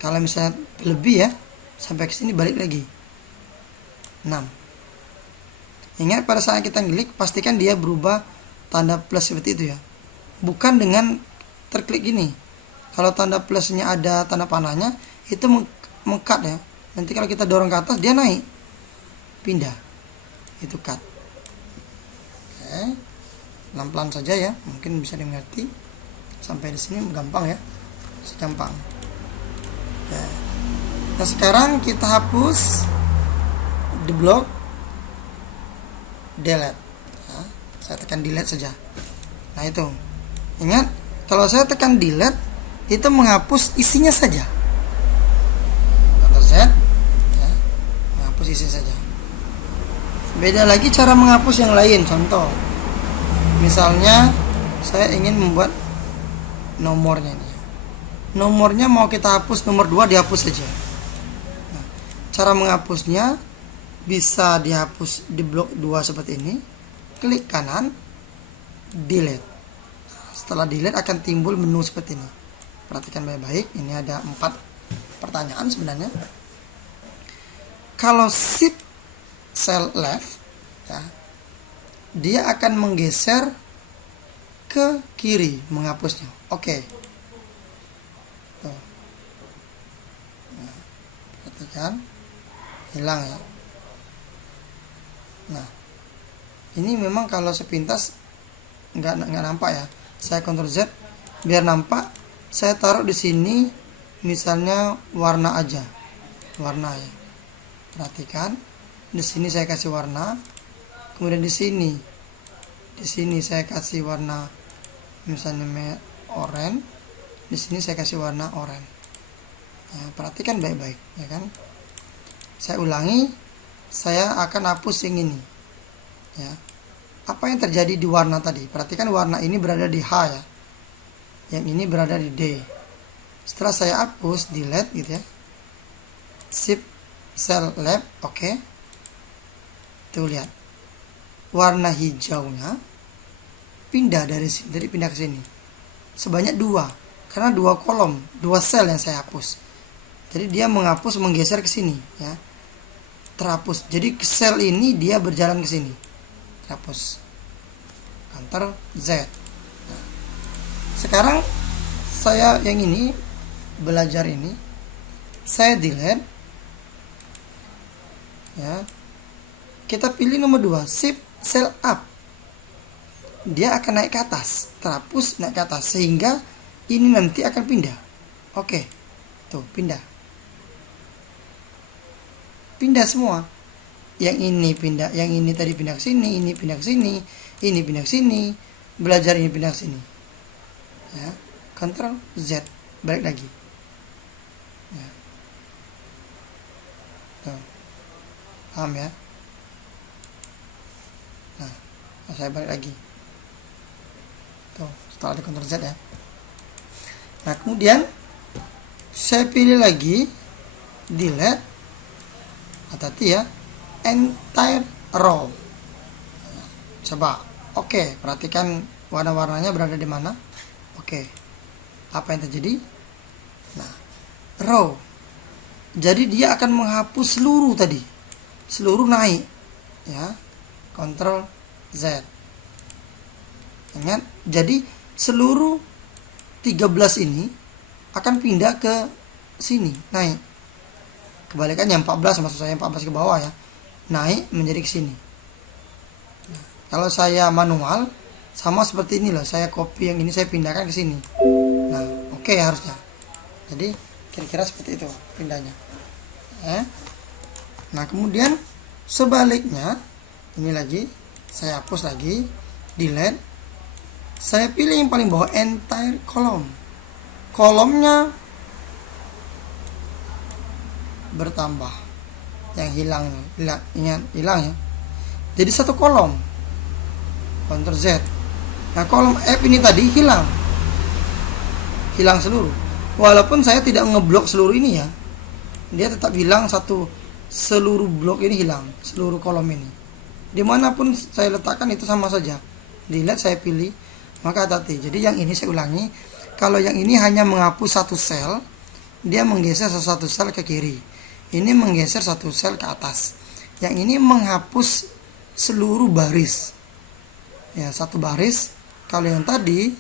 Kalau misalnya lebih ya, sampai ke sini balik lagi. 6. Ingat pada saat kita klik, pastikan dia berubah tanda plus seperti itu ya. Bukan dengan terklik gini. Kalau tanda plusnya ada tanda panahnya, itu mengkat ya. Nanti kalau kita dorong ke atas, dia naik. Pindah. Itu cut. Oke. Pelan-pelan saja ya. Mungkin bisa dimengerti. Sampai di sini gampang ya. Gampang. Oke. Nah, sekarang kita hapus the block. Delete ya, saya tekan delete saja. Nah, itu ingat, kalau saya tekan delete itu menghapus isinya saja. Ctrl Z ya, menghapus isi saja. Beda lagi cara menghapus yang lain. Contoh, misalnya saya ingin membuat nomornya ini. Nomornya mau kita hapus, nomor 2 dihapus saja. Nah, cara menghapusnya bisa dihapus di blok 2 seperti ini. Klik kanan, delete. Setelah delete akan timbul menu seperti ini. Perhatikan baik-baik, ini ada 4 pertanyaan sebenarnya. Kalau shift cell left ya, dia akan menggeser ke kiri menghapusnya. Oke. Tuh. Nah, perhatikan, hilang ya. Nah, ini memang kalau sepintas nggak nampak ya. Saya Ctrl Z biar nampak. Saya taruh di sini misalnya warna aja, warna ya. Perhatikan, di sini saya kasih warna. Kemudian di sini saya kasih warna misalnya oranye. Di sini saya kasih warna oranye. Nah, perhatikan baik-baik ya kan. Saya ulangi. Saya akan hapus yang ini ya. Apa yang terjadi di warna tadi? Perhatikan warna ini berada di H ya, yang ini berada di D. Setelah saya hapus, delete gitu ya, shift cell left, oke. Tuh lihat, warna hijaunya pindah dari pindah ke sini sebanyak 2, karena 2 kolom, 2 sel yang saya hapus. Jadi dia menghapus, menggeser ke sini ya, terhapus. Jadi sel ini dia berjalan ke sini, terhapus. Ctrl Z. Nah, sekarang saya yang ini belajar ini, saya delete ya. Kita pilih nomor 2, shift cell up. Dia akan naik ke atas, terhapus, naik ke atas, sehingga ini nanti akan pindah. Oke, tuh pindah. Pindah semua. Yang ini pindah, yang ini tadi pindah ke sini, ini pindah ke sini, ini pindah ke sini, belajar ini pindah ke sini. Ya, Ctrl Z, balik lagi. Ya. Tuh. Paham ya? Nah, saya balik lagi. Tuh, setelah ada Ctrl Z ya. Nah, kemudian saya pilih lagi delete. Hati-hati ya, entire row. Coba, oke, perhatikan warna-warnanya berada di mana. Oke, apa yang terjadi? Nah, row, jadi dia akan menghapus seluruh tadi, seluruh naik ya, Ctrl Z. Ingat, jadi seluruh 13 ini akan pindah ke sini, naik. Kebalikannya 14, maksud saya 14 ke bawah ya, naik menjadi ke sini. Nah, kalau saya manual sama seperti ini loh, saya copy yang ini saya pindahkan ke sini. Nah, oke, harusnya. Jadi kira-kira seperti itu pindahnya. Nah, kemudian sebaliknya ini lagi saya hapus lagi, delete. Saya pilih yang paling bawah, entire column. Kolomnya bertambah, yang hilang ya. Jadi satu kolom, Ctrl Z. Nah, kolom F ini tadi hilang seluruh. Walaupun saya tidak ngeblok seluruh ini ya, dia tetap hilang seluruh blok ini hilang, seluruh kolom ini. Dimanapun saya letakkan itu sama saja. Dilihat saya pilih, maka hati-hati. Jadi yang ini saya ulangi, kalau yang ini hanya menghapus satu sel, dia menggeser satu sel ke kiri. Ini menggeser satu sel ke atas. Yang ini menghapus seluruh baris. Ya, satu baris. Kalau yang tadi,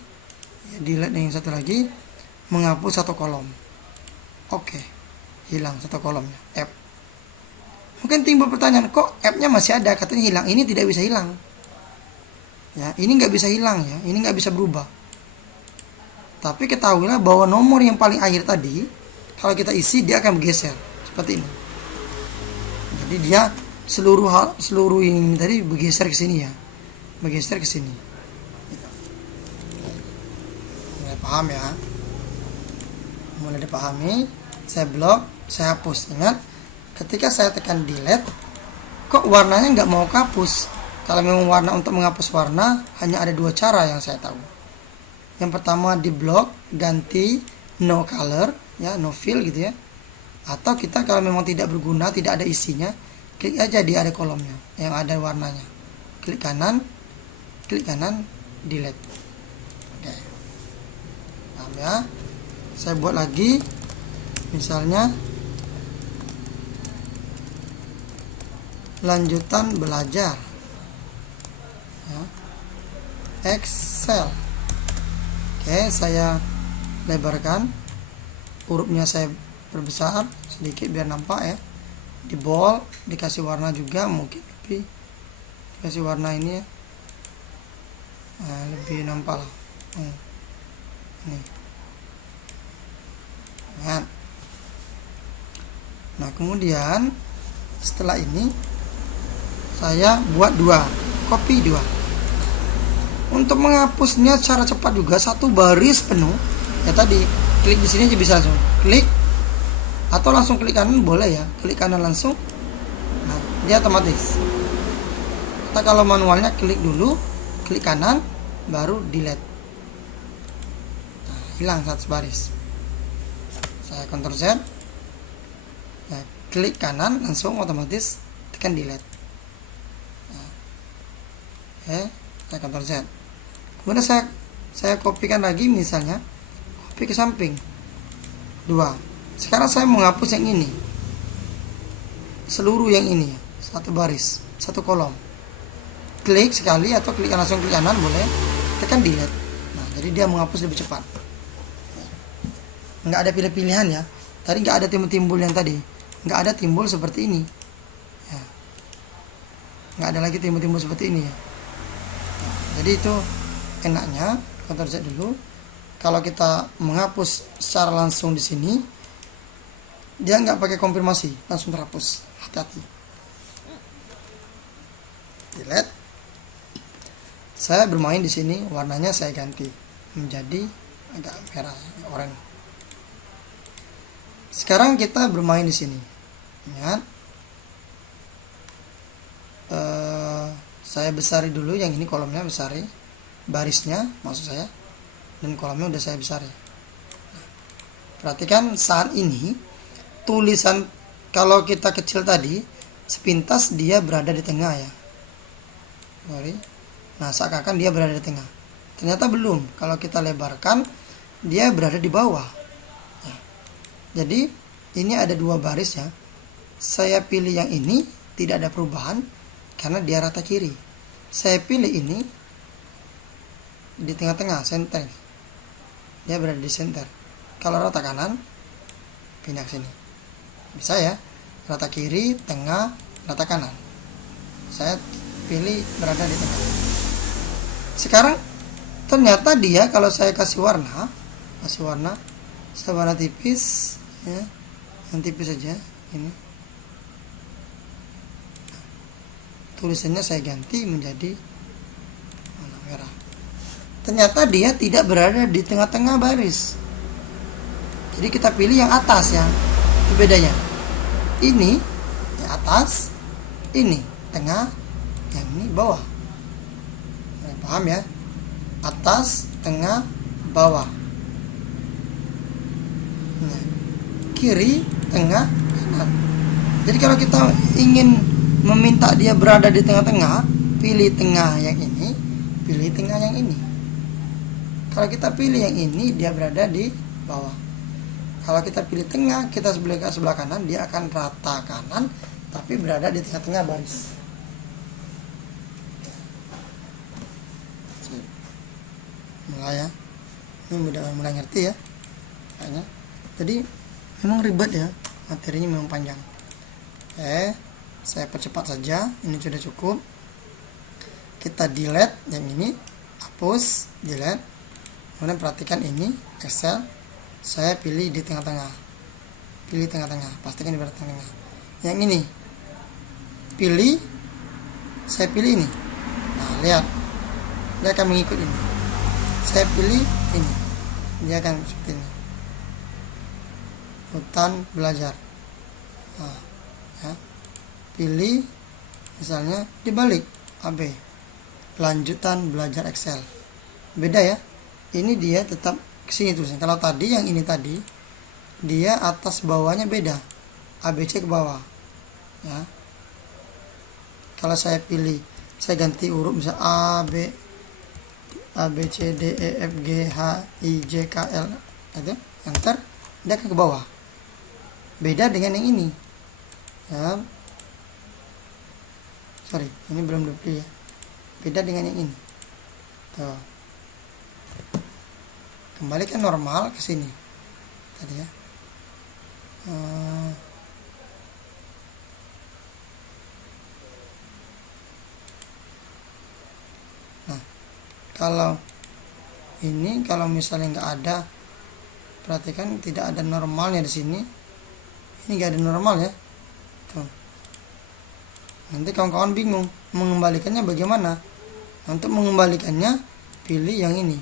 ya, dilihat yang satu lagi, menghapus satu kolom. Oke, hilang satu kolomnya, F. Mungkin timbul pertanyaan, kok F-nya masih ada, katanya hilang. Ini tidak bisa hilang. Ya, ini nggak bisa hilang ya, ini nggak bisa berubah. Tapi ketahuilah bahwa nomor yang paling akhir tadi, kalau kita isi dia akan bergeser seperti ini. Jadi dia seluruh ini tadi bergeser ke sini ya, bergeser ke sini. Mulai paham ya? Mulai dipahami. Saya blok, saya hapus. Ingat, ketika saya tekan delete, kok warnanya nggak mau kehapus? Kalau memang warna, untuk menghapus warna hanya ada dua cara yang saya tahu. Yang pertama, di blok ganti no color ya, no fill gitu ya. Atau kita kalau memang tidak berguna, tidak ada isinya, klik aja di ada kolomnya yang ada warnanya. Klik kanan, delete. Oke. Paham ya? Saya buat lagi, misalnya lanjutan belajar ya, Excel. Oke, saya lebarkan, hurufnya saya perbesar sedikit biar nampak ya. Di bold, dikasih warna juga, mungkin lebih dikasih warna ini ya, nah, lebih nampak lah. Ini. Nah, kemudian setelah ini saya buat copy dua. Untuk menghapusnya secara cepat juga, satu baris penuh ya, tadi klik di sini aja bisa langsung klik, atau langsung klik kanan boleh ya, klik kanan langsung. Nah, dia otomatis. Kita kalau manualnya klik dulu, klik kanan baru delete. Nah, hilang satu baris. Saya Ctrl Z, ya, klik kanan langsung otomatis tekan delete. Nah, saya Ctrl Z. Kemudian saya kopikan lagi, misalnya copy ke samping 2. Sekarang saya menghapus yang ini, seluruh yang ini, satu baris, satu kolom. Klik sekali atau klik langsung klik kanan boleh, tekan delete. Nah, jadi dia menghapus lebih cepat. Nggak ada pilih-pilihan ya. Tadi nggak ada timbul-timbul yang tadi, nggak ada timbul seperti ini ya. Nggak ada lagi timbul-timbul seperti ini ya. Nah, jadi itu enaknya Ctrl Z dulu. Kalau kita menghapus secara langsung di sini, dia nggak pakai konfirmasi, langsung terhapus. Hati-hati. Delete. Saya bermain di sini, warnanya saya ganti menjadi agak merah, oranye. Sekarang kita bermain di sini. Ingat, saya besari dulu yang ini, kolomnya besari, barisnya maksud saya, dan kolomnya udah saya besari. Perhatikan saat ini tulisan, kalau kita kecil tadi sepintas dia berada di tengah ya. Sorry. Nah, seakan-akan dia berada di tengah. Ternyata belum. Kalau kita lebarkan, dia berada di bawah. Nah, jadi ini ada 2 baris ya. Saya pilih yang ini, tidak ada perubahan karena dia rata kiri. Saya pilih ini di tengah-tengah, center. Dia berada di center. Kalau rata kanan, pindah ke sini. Bisa ya, rata kiri, tengah, rata kanan. Saya pilih berada di tengah. Sekarang ternyata dia kalau saya kasih warna, saya warna tipis ya, yang tipis saja ini. Tulisannya saya ganti menjadi warna merah. Ternyata dia tidak berada di tengah-tengah baris. Jadi kita pilih yang atas ya. Itu bedanya. Ini yang atas, ini tengah, yang ini bawah. Nah, paham ya? Atas, tengah, bawah. Nah, kiri, tengah, kanan. Jadi kalau kita ingin meminta dia berada di tengah-tengah, pilih tengah yang ini, pilih tengah yang ini. Kalau kita pilih yang ini, dia berada di bawah. Kalau kita pilih tengah, kita sebelah kanan, dia akan rata kanan, tapi berada di tengah-tengah baris. Mulai ya, ini udah mulai ngerti ya, kayaknya. Jadi memang ribet ya, materinya memang panjang. Saya percepat saja, ini sudah cukup. Kita delete yang ini, hapus, delete. Kemudian perhatikan ini, Excel. Saya pilih di tengah-tengah. Pilih tengah-tengah, pastikan di tengah-tengah. Yang ini, pilih, saya pilih ini. Nah, lihat. Dia akan mengikut ini. Saya pilih ini. Dia akan seperti ini. Hutan belajar. Nah, ya. Pilih misalnya dibalik AB, lanjutan belajar Excel. Beda ya, ini dia tetap kesini tulisnya. Kalau tadi yang ini tadi dia atas bawahnya beda, ABC ke bawah ya. Kalau saya pilih, saya ganti urut misal A B C D E F G H I J K L itu enter, dia akan ke bawah. Beda dengan yang ini ya. Sorry, ini belum dupli ya. Beda dengan yang ini. Tuh. Kembalikan normal ke sini. Tadi ya. Nah, kalau ini kalau misalnya nggak ada, perhatikan tidak ada normalnya di sini. Ini nggak ada normal ya. Tuh. Nanti kawan-kawan bingung mengembalikannya bagaimana. Untuk mengembalikannya pilih yang ini.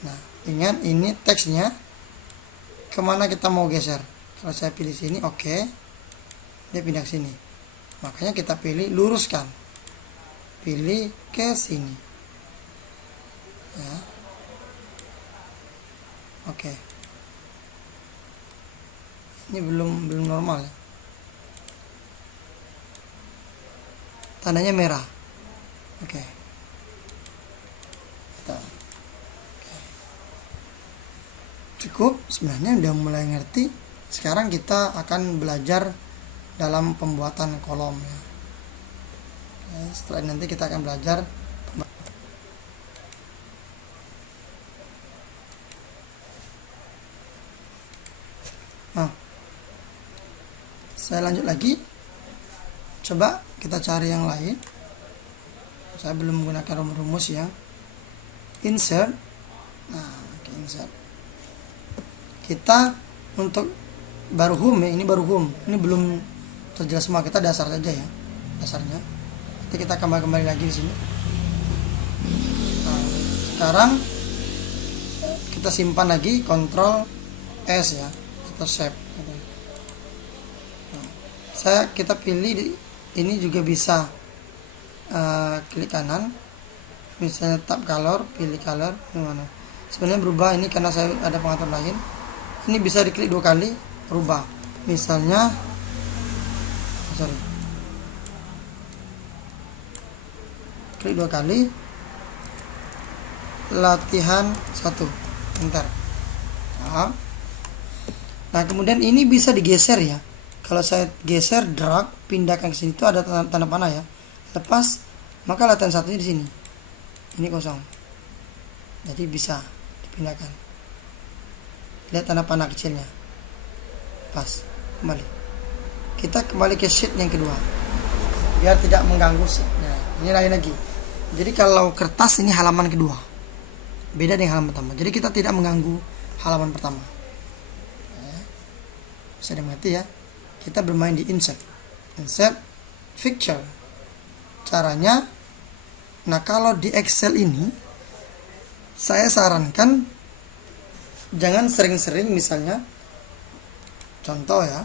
Nah, ingat ini teksnya kemana kita mau geser. Kalau saya pilih sini, oke, dia pindah ke sini. Makanya kita pilih luruskan, pilih ke sini ya. Oke, ini belum normal ya. Tandanya merah. Oke. Cukup, sebenarnya udah mulai ngerti. Sekarang kita akan belajar dalam pembuatan kolom ya. Setelah nanti kita akan belajar. Nah, saya lanjut lagi. Coba kita cari yang lain. Saya belum menggunakan rumus yang insert. Nah, insert. Kita untuk baru home ya, ini baru home. Ini belum terjelas semua, kita dasar saja ya. Dasarnya. Nanti kita kembali lagi di sini. Nah, sekarang kita simpan lagi Ctrl S ya, atau save. Nah, kita pilih di ini juga bisa klik kanan, misalnya tab color, pilih color gimana. Sebenarnya berubah ini karena saya ada pengatur lain. Ini bisa diklik 2 kali berubah. Misalnya klik 2 kali latihan 1. Bentar. Nah, kemudian ini bisa digeser ya. Kalau saya geser, drag, pindahkan ke sini, itu ada tanda panah ya. Lepas, maka latihan satunya di sini. Ini kosong. Jadi bisa dipindahkan. Lihat tanda panah kecilnya. Pas, kembali. Kita kembali ke sheet yang kedua. Biar tidak mengganggu sheet. Nah, ini lain lagi. Jadi kalau kertas ini halaman kedua. Beda dengan halaman pertama. Jadi kita tidak mengganggu halaman pertama. Bisa dimengerti ya. Kita bermain di insert picture. Caranya, nah kalau di Excel ini saya sarankan jangan sering-sering, misalnya contoh ya,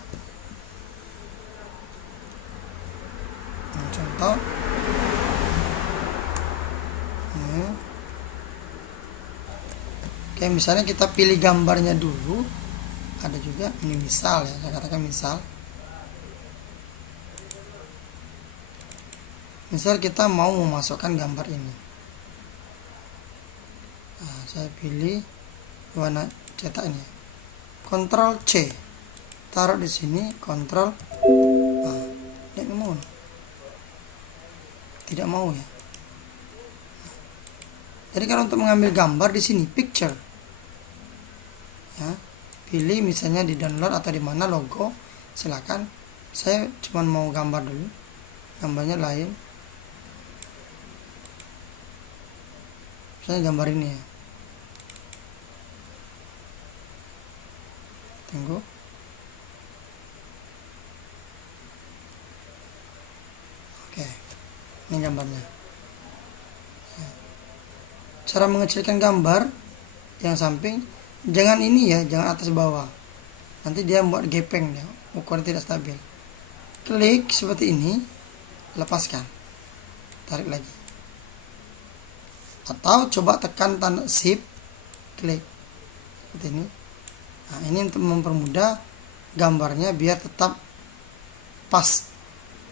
contoh kayak misalnya kita pilih gambarnya dulu. Ada juga ini misal ya, saya katakan misal kita mau memasukkan gambar ini. Nah, saya pilih warna cetak ini, Ctrl C, taruh di sini, Ctrl. Nah, tidak mau ya. Jadi kalau untuk mengambil gambar di sini picture ya, pilih misalnya di download atau di mana logo, silakan. Saya cuma mau gambar dulu, gambarnya lain, misalnya gambar ini ya. Tunggu. Oke, ini gambarnya. Cara mengecilkan gambar yang samping, jangan ini ya, jangan atas bawah. Nanti dia membuat gepeng ya, ukuran tidak stabil. Klik seperti ini, lepaskan, tarik lagi. Atau coba tekan tanda shift, klik seperti ini. Nah, ini untuk mempermudah gambarnya biar tetap pas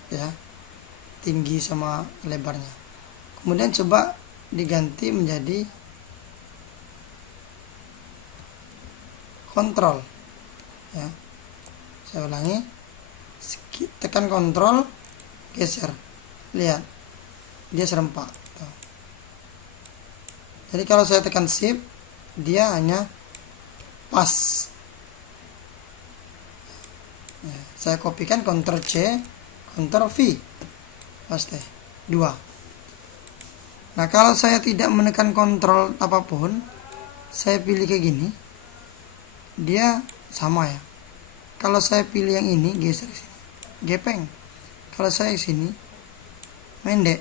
ya, tinggi sama lebarnya. Kemudian coba diganti menjadi kontrol ya. Saya ulangi, tekan kontrol, geser, lihat dia serempak tuh. Jadi kalau saya tekan shift, dia hanya pas ya. Saya kopikan, Ctrl C, Ctrl V, paste 2. Nah, kalau saya tidak menekan kontrol apapun, saya pilih kayak gini, dia sama ya. Kalau saya pilih yang ini, geser sini, gepeng. Kalau saya sini, pendek.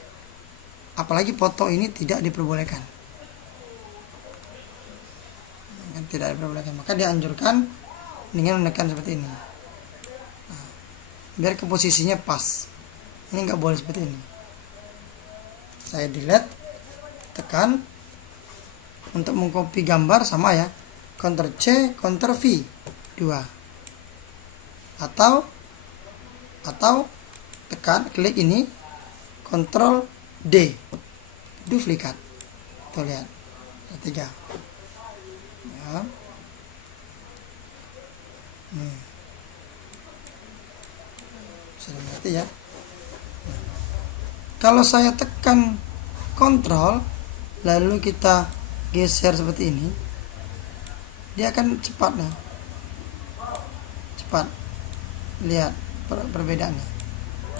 Apalagi foto ini tidak diperbolehkan. Tidak diperbolehkan. Maka dianjurkan dengan menekan seperti ini. Nah, biar ke posisinya pas. Ini nggak boleh seperti ini. Saya delete. Tekan untuk mengcopy gambar sama ya, Ctrl C, Ctrl V 2. Atau tekan, klik ini, Ctrl D, duplikat. Tuh lihat, 3 ya. Bisa dimengerti ya. Kalau saya tekan kontrol lalu kita geser seperti ini, dia akan cepat ya. Cepat. Lihat perbedaannya.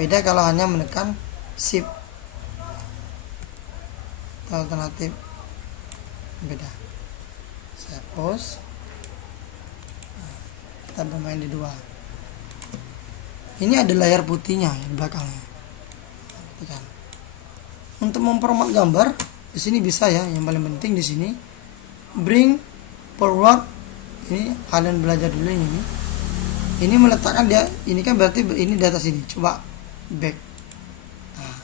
Beda kalau hanya menekan shift. Alternatif beda. Saya pause. Kita bermain di 2. Ini ada layar putihnya di belakangnya. Untuk mempermat gambar di sini bisa ya. Yang paling penting di sini bring forward. Ini kalian belajar dulu ini. Ini meletakkan dia. Ini kan berarti ini di atas ini. Coba back. Nah,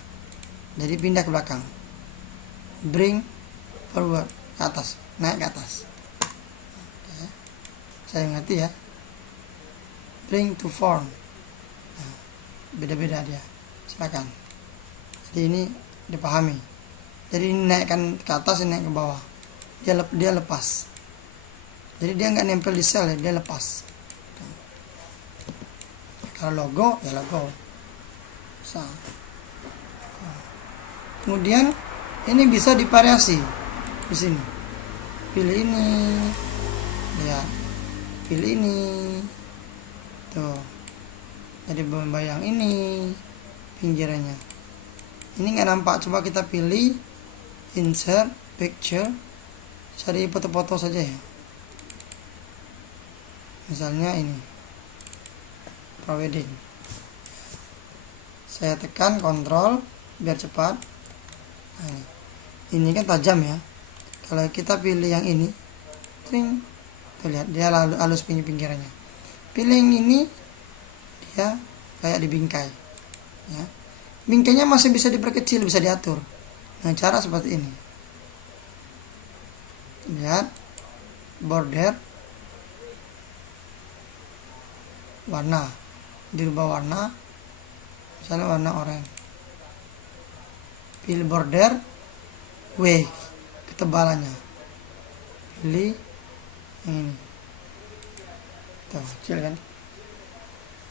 jadi pindah ke belakang. Bring forward ke atas, naik ke atas. Oke. Saya ngerti ya. Bring to form. Nah, beda-beda dia. Silakan. Jadi ini dipahami. Jadi ini naikkan ke atas, ini naik ke bawah. dia lepas. Jadi dia nggak nempel di sel ya, dia lepas. Kalau logo ya logo. Kemudian ini bisa divariasi di sini. Pilih ini, lihat. Pilih ini, tuh. Jadi membayang ini pinggirannya. Ini nggak nampak. Coba kita pilih insert picture. Cari foto-foto saja ya. Misalnya ini pro wedding. Saya tekan kontrol biar cepat. Nah, ini kan tajam ya. Kalau kita pilih yang ini, tring, tuh lihat dia halus pinggirannya. Pilih yang ini, dia kayak dibingkai ya. Bingkainya masih bisa diperkecil, bisa diatur. Nah, cara seperti ini. Lihat border, warna, dirubah warna, misalnya warna oranye. Pilih border, weight, ketebalannya. Pilih ini. Tuh, kecil kan?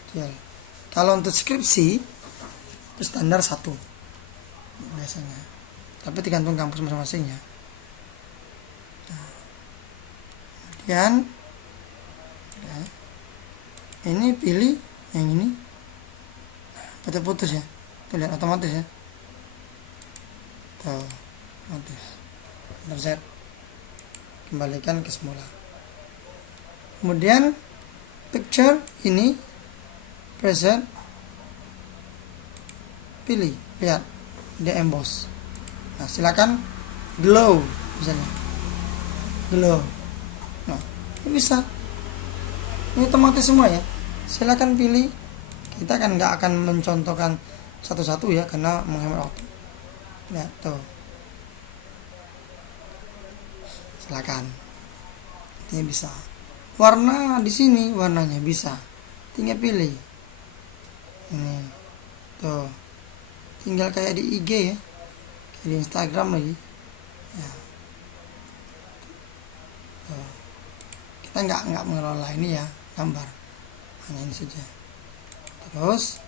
Kecil. Kalau untuk skripsi itu standar 1 biasanya. Tapi tergantung kampus masing-masing ya. Nah, kemudian ya, ini pilih yang ini. Putus ya. Tuh lihat otomatis ya. Tuh, otomatis. Reset. Kembalikan ke semula. Kemudian picture ini present, pilih, lihat dia emboss. Nah, silakan glow misalnya, glow. Nah, ini bisa, ini otomatis semua ya. Silakan pilih. Kita kan nggak akan mencontohkan satu-satu ya, karena menghemat waktu. Lihat tuh, silakan. Ini bisa. Warna di sini warnanya bisa, tinggal pilih. Ini tuh, tinggal kayak di IG ya, kayak di Instagram lagi ya. Tuh. Kita nggak mengelola ini ya, gambar hanya ini saja. Terus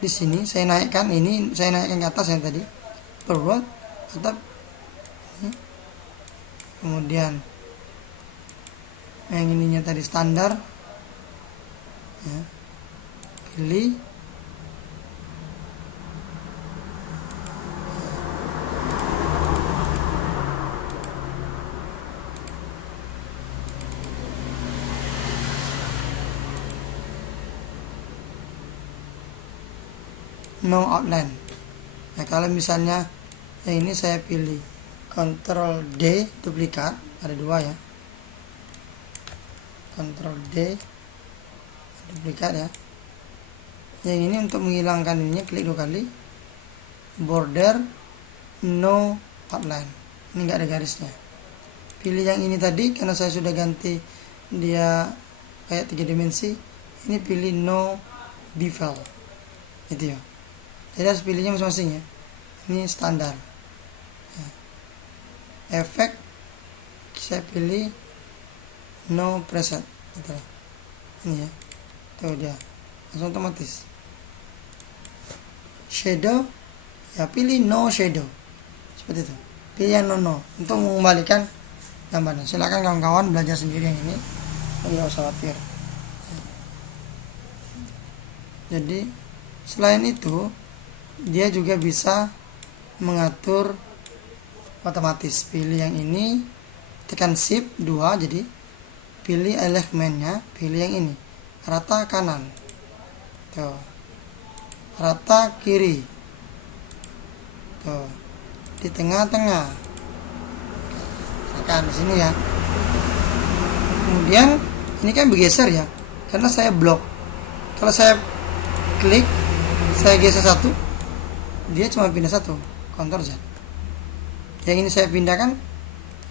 di sini saya naikkan ini, saya naikkan ke atas yang tadi forward atau ini. Kemudian yang ininya tadi standar ya, pilih. No outline. Nah, kalau misalnya yang ini saya pilih Ctrl D duplikat, ada 2 ya. Ctrl D duplikat ya. Yang ini untuk menghilangkan ininya, klik 2 kali. Border no outline. Ini enggak ada garisnya. Pilih yang ini tadi karena saya sudah ganti dia kayak 3 dimensi. Ini pilih no bevel. Itu ya. Jadi harus pilihnya masing-masing ya. Ini standar. Efek saya pilih no preset. Itulah. Ini ya. Tuh dia. Langsung otomatis. Shadow ya, pilih no shadow. Seperti itu. Pilih yang no untuk mengembalikan gambarnya. Silakan kawan-kawan belajar sendiri yang ini. Enggak usah khawatir. Jadi selain itu dia juga bisa mengatur otomatis. Pilih yang ini, tekan shift 2, jadi pilih alignmentnya, pilih yang ini rata kanan, tuh rata kiri, tuh di tengah-tengah, tekan di sini ya. Kemudian ini kan bergeser ya, karena saya blok. Kalau saya klik, saya geser 1, dia cuma pindah 1, Ctrl Z. Yang ini saya pindahkan,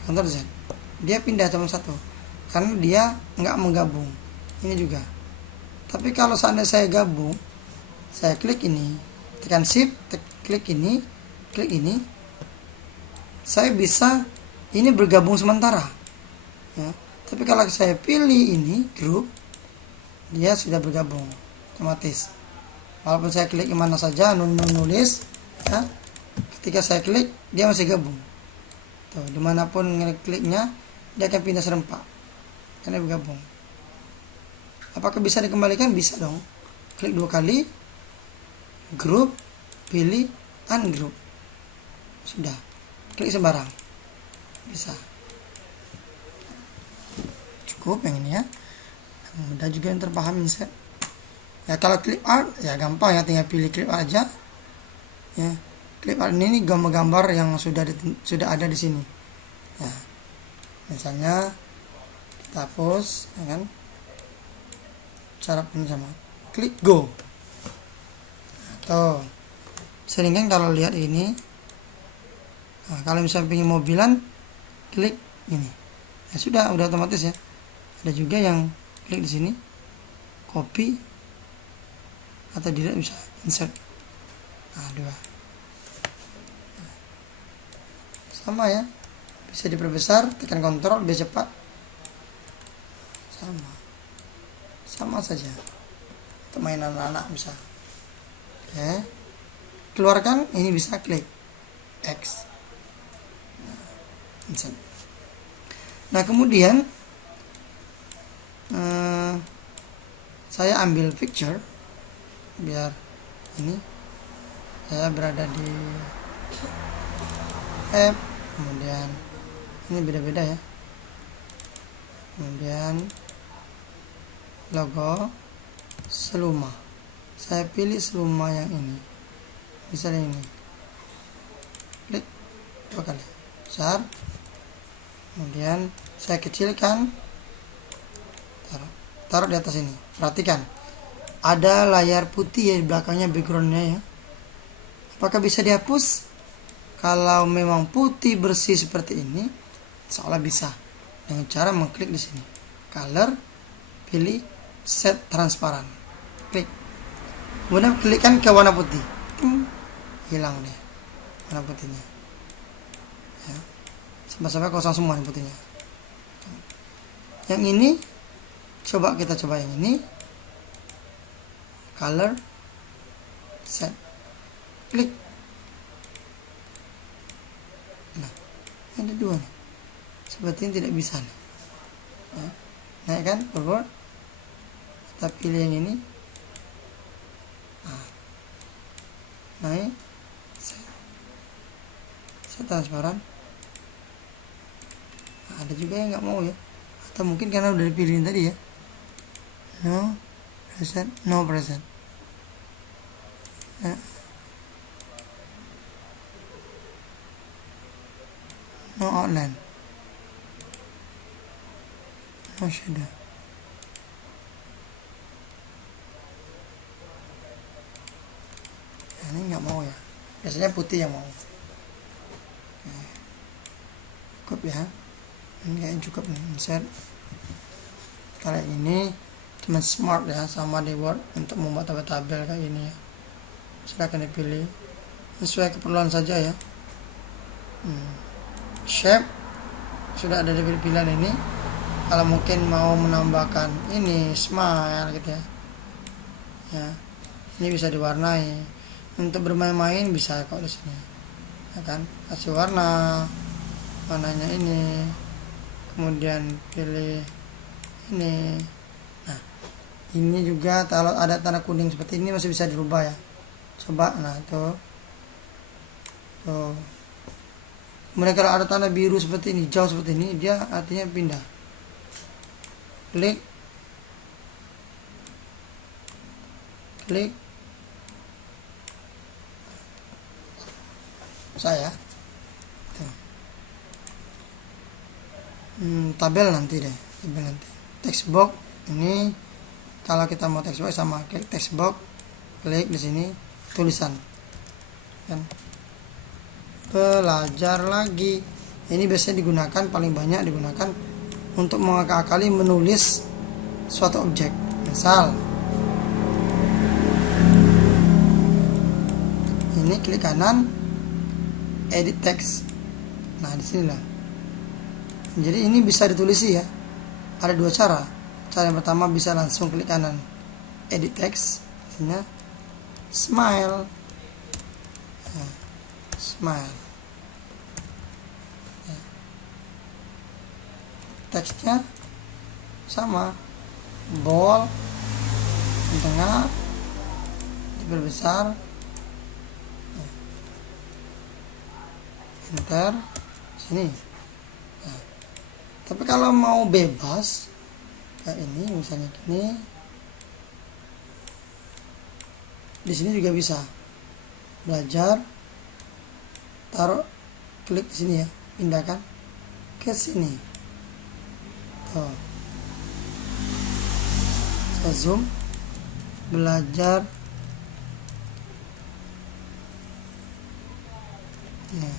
Ctrl Z. Dia pindah cuma 1, karena dia nggak menggabung. Ini juga. Tapi kalau seandainya saya gabung, saya klik ini, tekan shift, klik ini, saya bisa ini bergabung sementara ya. Tapi kalau saya pilih ini grup, dia sudah bergabung otomatis. Walaupun saya klik kemana saja nulis ya, ketika saya klik dia masih gabung tuh, dimanapun kliknya dia akan pindah serempak karena bergabung. Apakah bisa dikembalikan? Bisa dong. Klik 2 kali, grup, pilih ungroup, sudah, klik sembarang, bisa. Cukup yang ini ya, mudah juga yang terpahami saya. Ya kalau clip art ya gampang ya, tinggal pilih clip art aja ya. Clip art ini gambar-gambar yang sudah ada di sini ya. Misalnya kita hapus ya kan, cara ini sama, klik go. Atau sering kan kalau lihat ini, nah, kalau misalnya pengen mobilan klik ini ya, sudah otomatis ya. Ada juga yang klik di sini copy atau delete, bisa insert. Nah, 2 sama ya, bisa diperbesar, tekan kontrol lebih cepat, sama saja untuk mainan anak bisa. Oke, keluarkan ini, bisa klik X. Nah kemudian saya ambil picture biar ini saya berada di app, kemudian ini beda-beda ya, kemudian logo Seluma, saya pilih Seluma yang ini, misalnya ini, klik 2 kali besar, kemudian saya kecilkan, taruh di atas ini. Perhatikan ada layar putih ya di belakangnya, backgroundnya ya. Apakah bisa dihapus? Kalau memang putih bersih seperti ini, seolah bisa dengan cara mengklik di sini, color, pilih set transparan, klik, kemudian klikkan ke warna putih, hilang deh warna putihnya ya. Sampai kosong semua putihnya. Yang ini kita coba yang ini, color, set, klik. Nah ada 2 nih, sepertinya tidak bisa nih ya. Naik kan forward, kita pilih yang ini, naik, set transparan. Ada juga yang nggak mau ya, atau mungkin karena udah dipilihin tadi ya, no present no outline, no shadow. Ini nggak mau ya, biasanya putih yang mau. Cukup ya, ini kayaknya cukup nih, insert. Kalau ini cuma smart ya, sama di Word untuk membuat tabel-tabel kayak ini ya, silahkan dipilih sesuai keperluan saja ya. Shape sudah ada di pilihan ini. Kalau mungkin mau menambahkan ini smile gitu ya, ini bisa diwarnai. Untuk bermain-main bisa kok di sini ya kan, kasih warnanya ini, kemudian pilih ini. Nah ini juga kalau ada tanda kuning seperti ini masih bisa dirubah ya, coba. Nah tuh. Kemudian kalau ada tanda biru seperti ini, hijau seperti ini, dia artinya pindah. Klik saya tabel nanti text box ini. Kalau kita mau text box sama, klik text box, klik di sini tulisan kan, belajar lagi. Ini biasanya digunakan, paling banyak digunakan untuk mengakali menulis suatu objek. Misal ini klik kanan, edit text. Nah disinilah Jadi ini bisa ditulis ya. Ada dua cara. Cara yang pertama bisa langsung klik kanan edit text, misalnya smile. Nah, smile. Ya. Teksnya sama, bold, di tengah, diperbesar, enter, sini. Nah, tapi kalau mau bebas kayak ini, misalnya gini, di sini juga bisa belajar, taruh, klik di sini ya, pindahkan ke sini. Tuh. Saya zoom, belajar. Ya.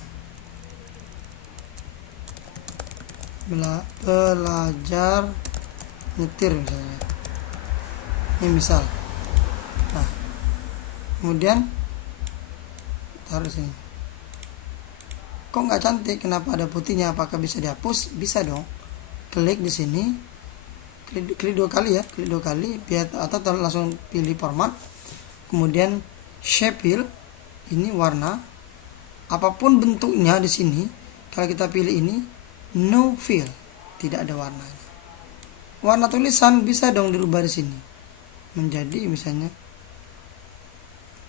Belajar nyetir misalnya. Ini misal. Nah, kemudian taruh sini. Kok nggak cantik? Kenapa ada putihnya? Apakah bisa dihapus? Bisa dong. Klik di sini, klik dua kali ya, klik dua kali, biar atau langsung pilih format, kemudian shape fill, ini warna, apapun bentuknya di sini. Kalau kita pilih ini, no fill, tidak ada warnanya. Warna tulisan bisa dong dirubah di sini, menjadi misalnya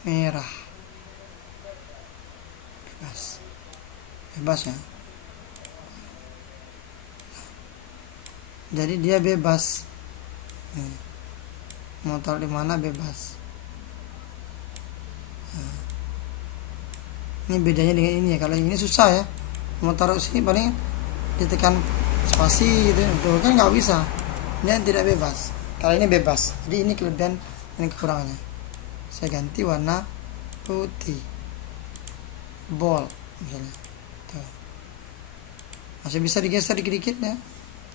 merah, bebas ya. Jadi dia bebas. Mau taruh di mana bebas. Nah, ini bedanya dengan ini ya. Kalau ini susah ya. Mau taruh sini paling ditekan spasi gitu. Tuh kan nggak bisa. Ini yang tidak bebas. Kalau ini bebas. Jadi ini kelebihan dan kekurangannya. Saya ganti warna putih, bold misalnya. Tuh. Masih bisa digeser dikit-dikit ya.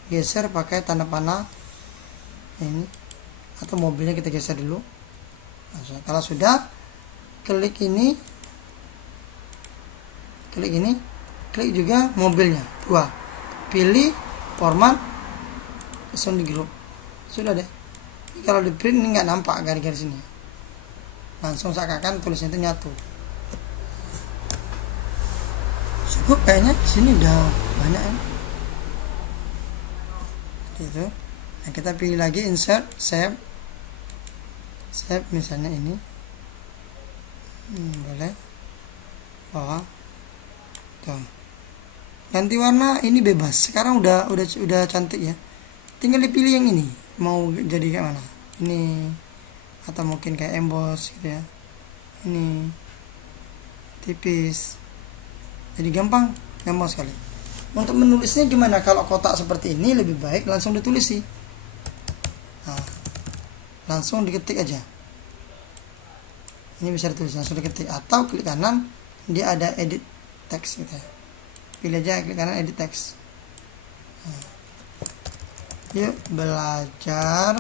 Geser pakai tanda panah ini, atau mobilnya kita geser dulu. Nah, kalau sudah, klik ini, klik juga mobilnya, dua, pilih format, langsung di grup, sudah deh. Kalau di print ini nggak nampak garis-garis ini, langsung seakan-akan tulisannya itu nyatu. Cukup kayaknya, sini udah banyak ya. Itu. Nah, kita pilih lagi insert, save misalnya ini, boleh bawah. Tuh. Ganti warna ini bebas. Sekarang udah cantik ya. Tinggal dipilih yang ini, mau jadi kayak mana, ini atau mungkin kayak emboss gitu ya, ini tipis, jadi gampang sekali. Untuk menulisnya gimana? Kalau kotak seperti ini lebih baik langsung ditulis sih. Nah, langsung diketik aja. Ini bisa ditulis langsung diketik, atau klik kanan, dia ada edit text gitu ya. Pilih aja klik kanan edit text. Nah, yuk belajar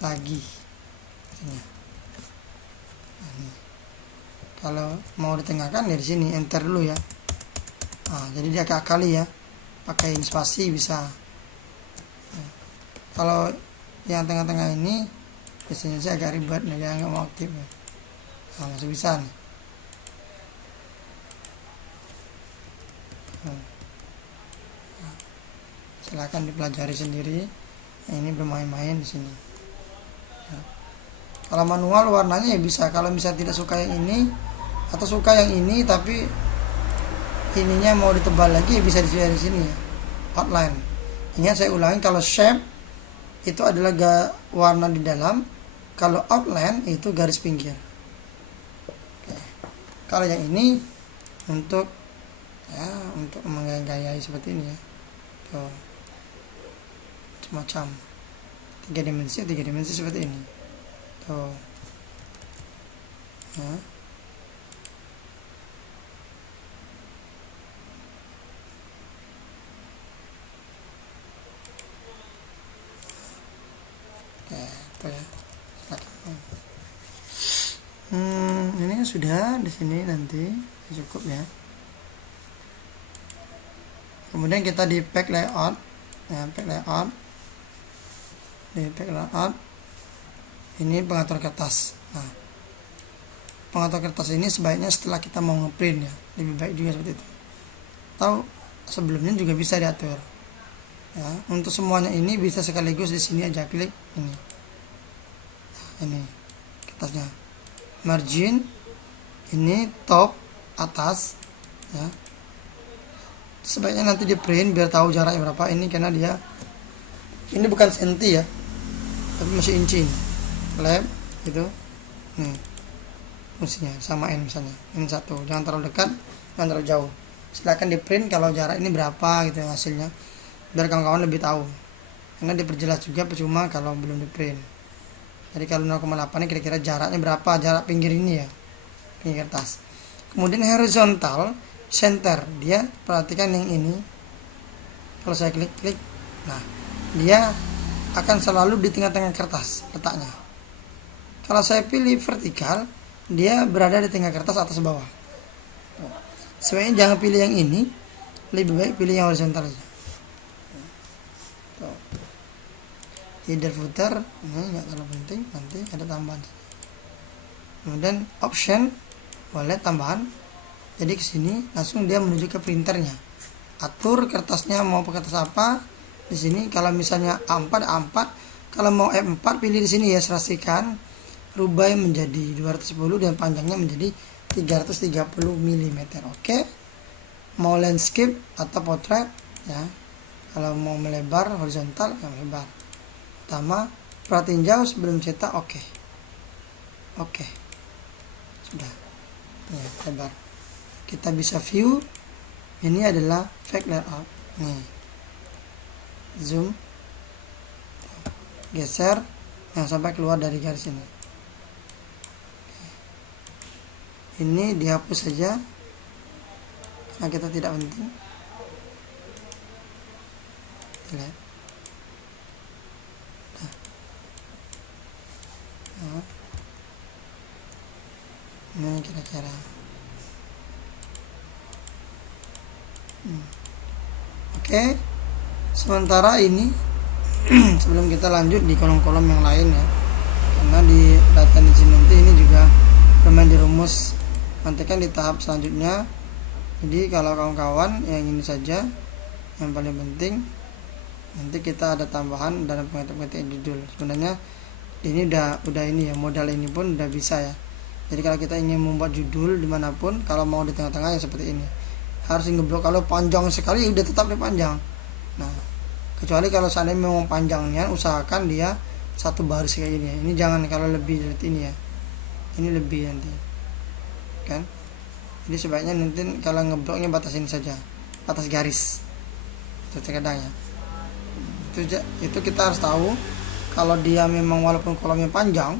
lagi. Nah, kalau mau ditengahkan ya di sini enter dulu ya. Nah, jadi dia kali ya, pakai spasi bisa. Nah, kalau yang tengah-tengah ini biasanya saya agak ribet nih, ya nggak mau aktif ya. Nah, masih bisa nih. Nah, silakan dipelajari sendiri. Nah, ini bermain-main di sini. Nah, kalau manual warnanya ya bisa. Kalau misalnya tidak suka yang ini atau suka yang ini tapi ininya mau ditebal lagi, bisa di sini ya, outline. Ingat saya ulangi, kalau shape itu adalah warna di dalam, kalau outline itu garis pinggir. Oke. Kalau yang ini untuk menggayai seperti ini ya. Tuh. Semacam 3 dimensi seperti ini. Tuh. Nah. Itu ya. Ini sudah di sini nanti cukup ya. Kemudian kita di pack layout ya, di pack layout ini pengatur kertas. Nah, pengatur kertas ini sebaiknya setelah kita mau ngeprint ya, lebih baik juga seperti itu, atau sebelumnya juga bisa diatur ya. Untuk semuanya ini bisa sekaligus di sini aja klik ini. Nah, ini kertasnya, margin ini top atas ya, sebaiknya nanti di print biar tahu jaraknya berapa. Ini karena dia ini bukan senti ya, tapi masih inci. Lab gitu nih fungsinya, samain misalnya ini 1, jangan terlalu dekat, jangan terlalu jauh. Silahkan di print kalau jarak ini berapa gitu ya hasilnya, biar kawan-kawan lebih tahu, karena diperjelas juga percuma kalau belum di print. Jadi kalau 0,8 ini kira-kira jaraknya berapa, jarak pinggir ini ya, pinggir kertas. Kemudian horizontal center, dia perhatikan yang ini, kalau saya klik, nah dia akan selalu di tengah-tengah kertas letaknya. Kalau saya pilih vertikal, dia berada di tengah kertas atas bawah. Sebenarnya jangan pilih yang ini, lebih baik pilih yang horizontal saja. Header footer ini nggak terlalu penting, nanti ada tambahan. Kemudian option boleh tambahan. Jadi kesini langsung dia menuju ke printernya. Atur kertasnya mau pakai kertas apa. Di sini kalau misalnya A4, kalau mau F4 pilih di sini ya, serasikan, rubah menjadi 210 dan panjangnya menjadi 330 mm. Oke. Mau landscape atau portrait ya. Kalau mau melebar horizontal yang melebar. Pertama, perhatiin jauh sebelum cetak. Oke. Sudah. Ya, lebar. Kita bisa view. Ini adalah fake layout. Nih. Zoom. Geser yang sampai keluar dari garis ini. Ini dihapus saja karena kita tidak penting. Lihat. Nah. Ini kira-kira. Oke. Sementara ini sebelum kita lanjut di kolom-kolom yang lain ya, karena di data di sini nanti ini juga bermain di rumus, nanti kan di tahap selanjutnya. Jadi kalau kawan-kawan yang ini saja yang paling penting, nanti kita ada tambahan dalam pengetik judul. Sebenarnya ini udah ini ya, modal ini pun udah bisa ya. Jadi kalau kita ingin membuat judul dimanapun, kalau mau di tengah-tengah ya seperti ini, harus ngeblok. Kalau panjang sekali udah tetap di panjang. Nah, kecuali kalau seandainya memang panjangnya, usahakan dia satu baris kayak ini ya. Ini jangan kalau lebih seperti ini ya, ini lebih nanti kan. Jadi sebaiknya nanti kalau ngebloknya batasin saja, batas garis itu terkadang ya. Itu kita harus tahu. Kalau dia memang walaupun kolomnya panjang,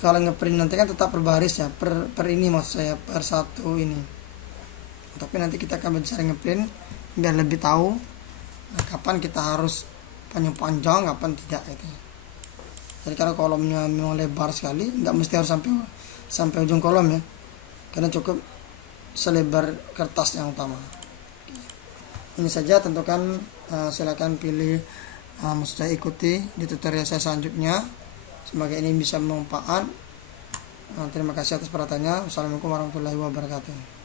kalau ngeprint nanti kan tetap per baris ya, per ini maksud saya, per satu ini. Tapi nanti kita akan bisa ngeprint biar lebih tahu kapan kita harus panjang, kapan tidak itu. Jadi kalau kolomnya memang lebar sekali, nggak mesti harus sampai ujung kolom ya, karena cukup selebar kertas yang utama. Ini saja, tentukan, silakan pilih, maksud saya ikuti di tutorial saya selanjutnya. Semoga ini bisa bermanfaat. Terima kasih atas perhatiannya. Wassalamualaikum warahmatullahi wabarakatuh.